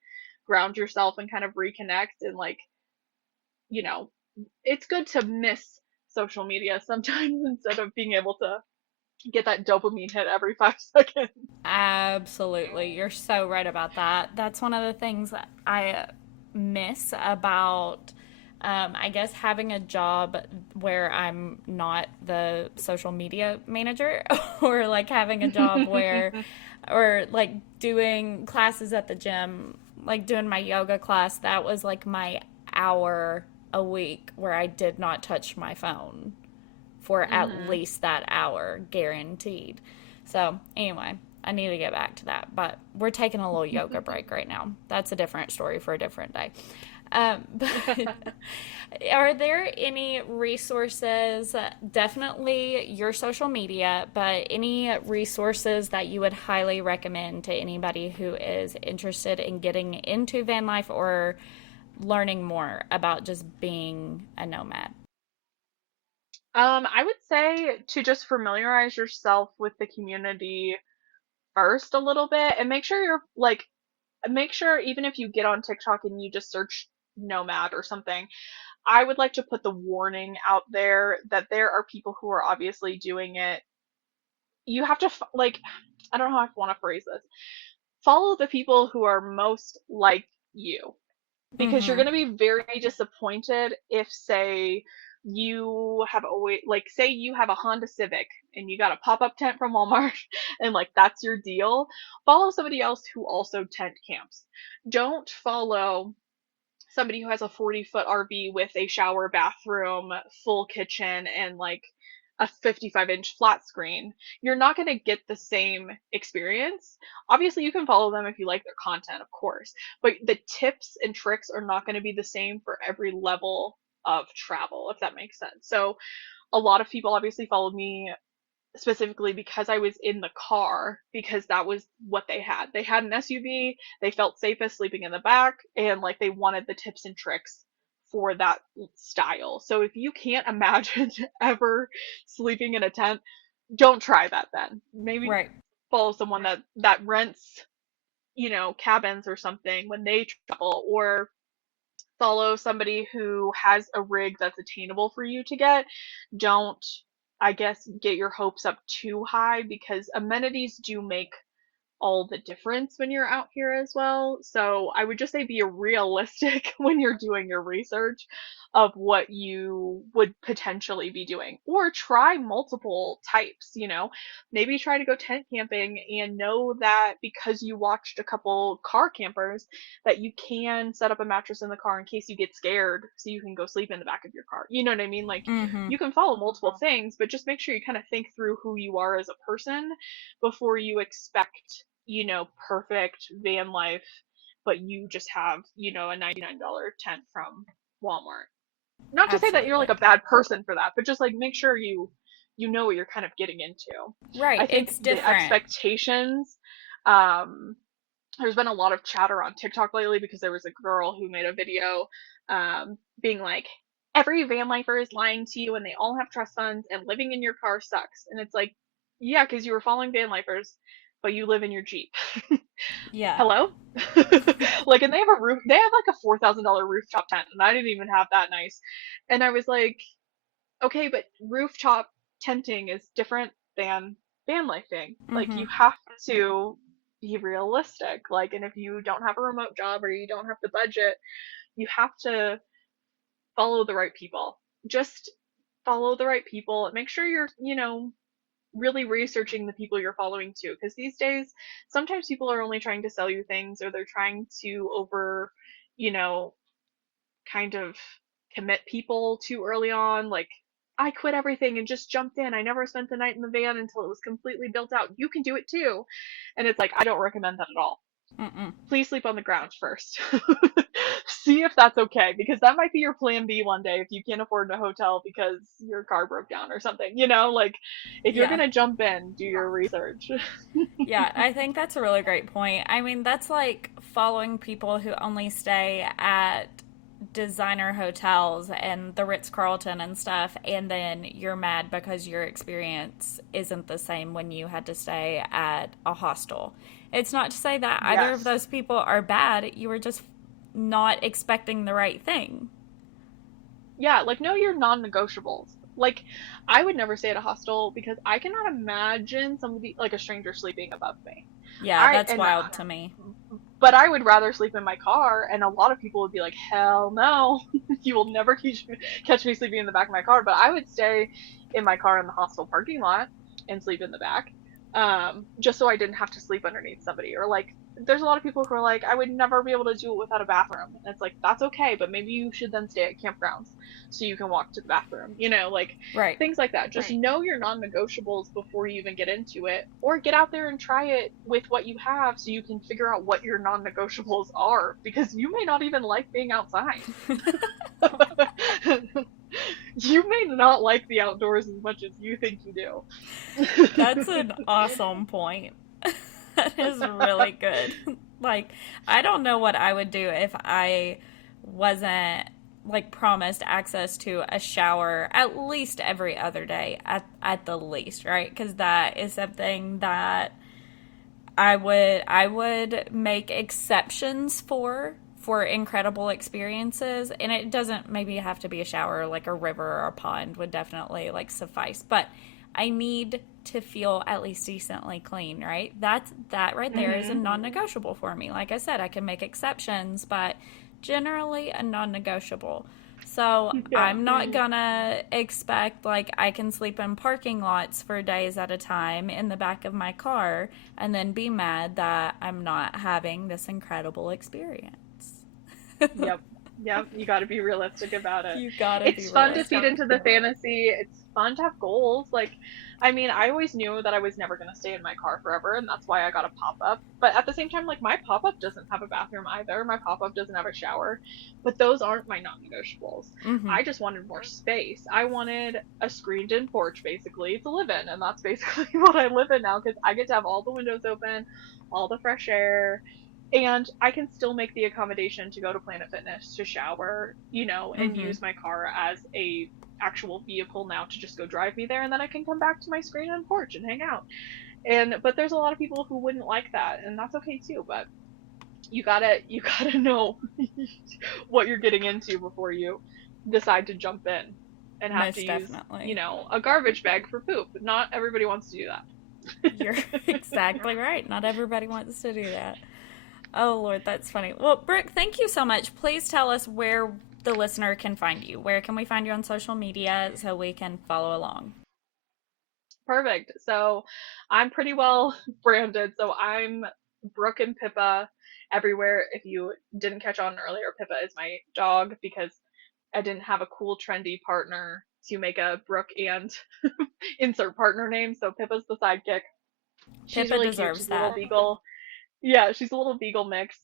ground yourself and kind of reconnect. And like, you know, it's good to miss social media sometimes instead of being able to get that dopamine hit every 5 seconds. Absolutely. You're so right about that. That's one of the things that I miss about, I guess, having a job where I'm not the social media manager or like having a job where, or like doing classes at the gym, like doing my yoga class. That was like my hour a week where I did not touch my phone for at least that hour, guaranteed. So, anyway, I need to get back to that. But we're taking a little yoga break right now. That's a different story for a different day. But are there any resources, definitely your social media, but any resources that you would highly recommend to anybody who is interested in getting into van life or learning more about just being a nomad? I would say to just familiarize yourself with the community first a little bit, and make sure you're like, make sure even if you get on TikTok and you just search nomad or something, I would like to put the warning out there that there are people who are obviously doing it. You have to like, I don't know how I want to phrase this. Follow the people who are most like you, because you're Mm-hmm. going to be very disappointed if, say, you have always like, say you have a Honda Civic and you got a pop-up tent from Walmart and like that's your deal. Follow somebody else who also tent camps. Don't follow somebody who has a 40-foot RV with a shower, bathroom, full kitchen, and like a 55-inch flat screen. You're not going to get the same experience. Obviously, you can follow them if you like their content, of course, but the tips and tricks are not going to be the same for every level of travel, if that makes sense. So, a lot of people obviously followed me specifically because I was in the car, because that was what they had. They had an SUV, they felt safest sleeping in the back, and like they wanted the tips and tricks for that style. So if you can't imagine ever sleeping in a tent, don't try that then. Maybe Right. follow someone that rents, cabins or something when they travel, or follow somebody who has a rig that's attainable for you to get. Don't, I guess, get your hopes up too high, because amenities do make all the difference when you're out here as well. So I would just say be realistic when you're doing your research of what you would potentially be doing, or try multiple types, maybe try to go tent camping and know that because you watched a couple car campers that you can set up a mattress in the car in case you get scared so you can go sleep in the back of your car. You know what I mean? Like, Mm-hmm. you can follow multiple things, but just make sure you kind of think through who you are as a person before you expect, perfect van life, but you just have, a $99 tent from Walmart. Not to say that you're like Absolutely. a bad person for that, but just like make sure you know what you're kind of getting into. Right. I think It's the different. expectations, um, there's been a lot of chatter on TikTok lately because there was a girl who made a video being like, every van lifer is lying to you and they all have trust funds and living in your car sucks. And it's like, yeah, because you were following van lifers, but you live in your Jeep. Yeah. Hello? Like, and they have a roof, they have like a $4,000 rooftop tent, and I didn't even have that nice. And I was like, okay, but rooftop tenting is different than van lifing. Like, Mm-hmm. you have to be realistic. Like, and if you don't have a remote job or you don't have the budget, you have to follow the right people. Just follow the right people and make sure you're, really researching the people you're following too. Because these days, sometimes people are only trying to sell you things, or they're trying to you know, kind of commit people too early on. Like, I quit everything and just jumped in. I never spent the night in the van until it was completely built out. You can do it too. And it's like, I don't recommend that at all. Mm-mm. Please sleep on the ground first. See if that's okay, because that might be your plan B one day if you can't afford a hotel because your car broke down or something. Like, if you're Yeah. gonna jump in, do your research. Yeah, I think that's a really great point. I mean, that's like following people who only stay at designer hotels and the Ritz-Carlton and stuff, and then you're mad because your experience isn't the same when you had to stay at a hostel. It's not to say that either of Yes. those people are bad. You were just not expecting the right thing. Yeah, like, know your non-negotiables. Like, I would never stay at a hostel because I cannot imagine somebody, like a stranger, sleeping above me. Yeah, I that's and wild to me. But I would rather sleep in my car, and a lot of people would be like, hell no, you will never catch me sleeping in the back of my car. But I would stay in my car in the hostel parking lot and sleep in the back, just so I didn't have to sleep underneath somebody. Or like, there's a lot of people who are like, I would never be able to do it without a bathroom. And it's like, that's okay, but maybe you should then stay at campgrounds so you can walk to the bathroom, like Right. things like that. Just know your non-negotiables before you even get into it, or get out there and try it with what you have so you can figure out what your non-negotiables are, because you may not even like being outside. You may not like the outdoors as much as you think you do. That's an awesome point. That is really good. Like, I don't know what I would do if I wasn't like promised access to a shower at least every other day at the least, right? Because that is something that I would make exceptions for incredible experiences, and it doesn't maybe have to be a shower. Like a river or a pond would definitely like suffice, but I need to feel at least decently clean, right? That right there is a Hmm. non-negotiable for me. Like I said, I can make exceptions, but generally a non-negotiable. So Yeah. I'm not gonna expect like I can sleep in parking lots for days at a time in the back of my car and then be mad that I'm not having this incredible experience. Yep. Yep. You got to be realistic about it. You gotta be It's fun to realistic. feed into the fantasy. It's fun to have goals. Like, I mean, I always knew that I was never going to stay in my car forever, and that's why I got a pop up. But at the same time, like, my pop up doesn't have a bathroom either. My pop up doesn't have a shower. But those aren't my non negotiables. Mm-hmm. I just wanted more space. I wanted a screened in porch, basically, to live in. And that's basically what I live in now, because I get to have all the windows open, all the fresh air, And I can still make the accommodation to go to Planet Fitness, to shower, and use my car as a actual vehicle now to just go drive me there, and then I can come back to my screen and porch and hang out. But there's a lot of people who wouldn't like that, and that's okay too. But you gotta know what you're getting into before you decide to jump in and have Most to definitely. use, a garbage bag for poop. Not everybody wants to do that. You're exactly right. Not everybody wants to do that. Oh, Lord, that's funny. Well, Brooke, thank you so much. Please tell us where the listener can find you. Where can we find you on social media so we can follow along? Perfect. So I'm pretty well branded. So I'm Brooke and Pippa everywhere. If you didn't catch on earlier, Pippa is my dog because I didn't have a cool, trendy partner to make a Brooke and insert partner name. So Pippa's the sidekick. She's Pippa really deserves cute. She's a that. little beagle. Yeah, she's a little beagle mix.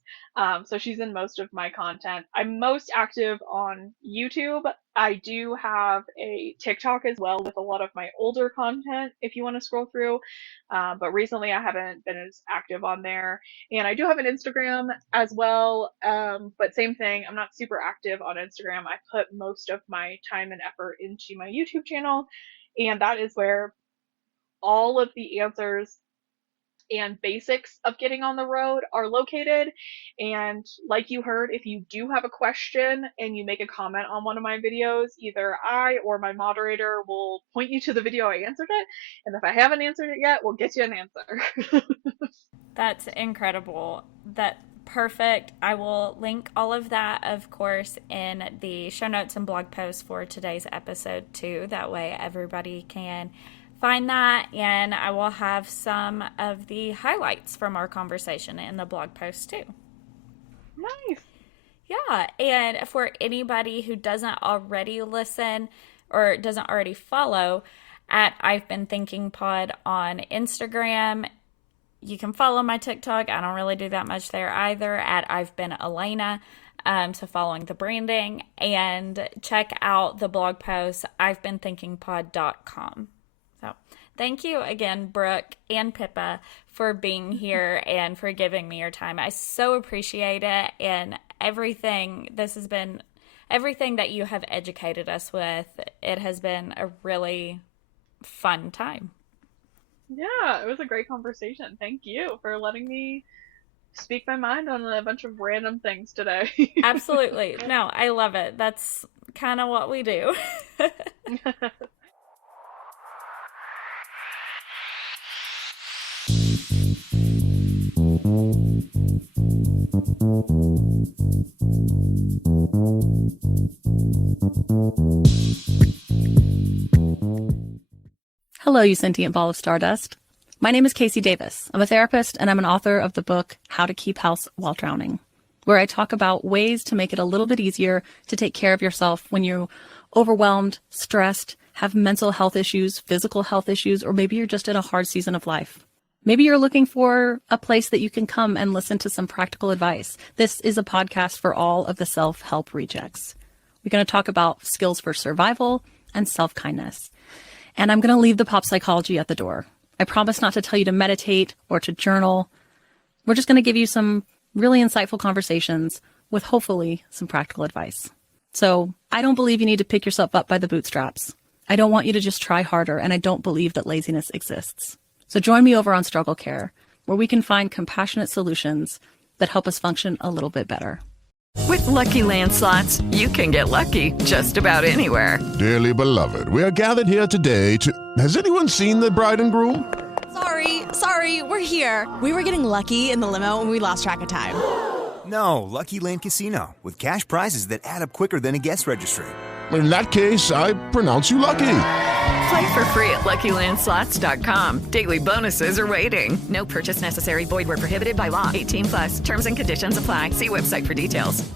So she's in most of my content. I'm most active on YouTube. I do have a TikTok as well with a lot of my older content if you want to scroll through. But recently I haven't been as active on there. And I do have an Instagram as well. But same thing, I'm not super active on Instagram. I put most of my time and effort into my YouTube channel. And that is where all of the answers and basics of getting on the road are located. And like you heard, if you do have a question and you make a comment on one of my videos, either I or my moderator will point you to the video I answered it. And if I haven't answered it yet, we'll get you an answer. That's incredible. That perfect. I will link all of that, of course, in the show notes and blog posts for today's episode too. That way everybody can find that, and I will have some of the highlights from our conversation in the blog post too. Nice. Yeah, and for anybody who doesn't already listen or doesn't already follow at I've Been Thinking Pod on Instagram, you can follow my TikTok. I don't really do that much there either, at I've Been Elena. So following the branding, and check out the blog post I'veBeenThinkingPod.com. So thank you again, Brooke and Pippa, for being here and for giving me your time. I so appreciate it, and everything. This has been everything that you have educated us with. It has been a really fun time. Yeah, it was a great conversation. Thank you for letting me speak my mind on a bunch of random things today. Absolutely. No, I love it. That's kind of what we do. Hello, you sentient ball of stardust. My name is Casey Davis. I'm a therapist, and I'm an author of the book How to Keep House While Drowning, where I talk about ways to make it a little bit easier to take care of yourself when you're overwhelmed, stressed, have mental health issues, physical health issues, or maybe you're just in a hard season of life. Maybe you're looking for a place that you can come and listen to some practical advice. This is a podcast for all of the self-help rejects. We're going to talk about skills for survival and self-kindness. And I'm going to leave the pop psychology at the door. I promise not to tell you to meditate or to journal. We're just going to give you some really insightful conversations with hopefully some practical advice. So I don't believe you need to pick yourself up by the bootstraps. I don't want you to just try harder, and I don't believe that laziness exists. So join me over on Struggle Care, where we can find compassionate solutions that help us function a little bit better. With Lucky Land Slots, you can get lucky just about anywhere. Dearly beloved, we are gathered here today to... Has anyone seen the bride and groom? Sorry, we're here. We were getting lucky in the limo and we lost track of time. No, Lucky Land Casino, with cash prizes that add up quicker than a guest registry. In that case, I pronounce you lucky. Play for free at LuckyLandSlots.com. Daily bonuses are waiting. No purchase necessary. Void where prohibited by law. 18+. Terms and conditions apply. See website for details.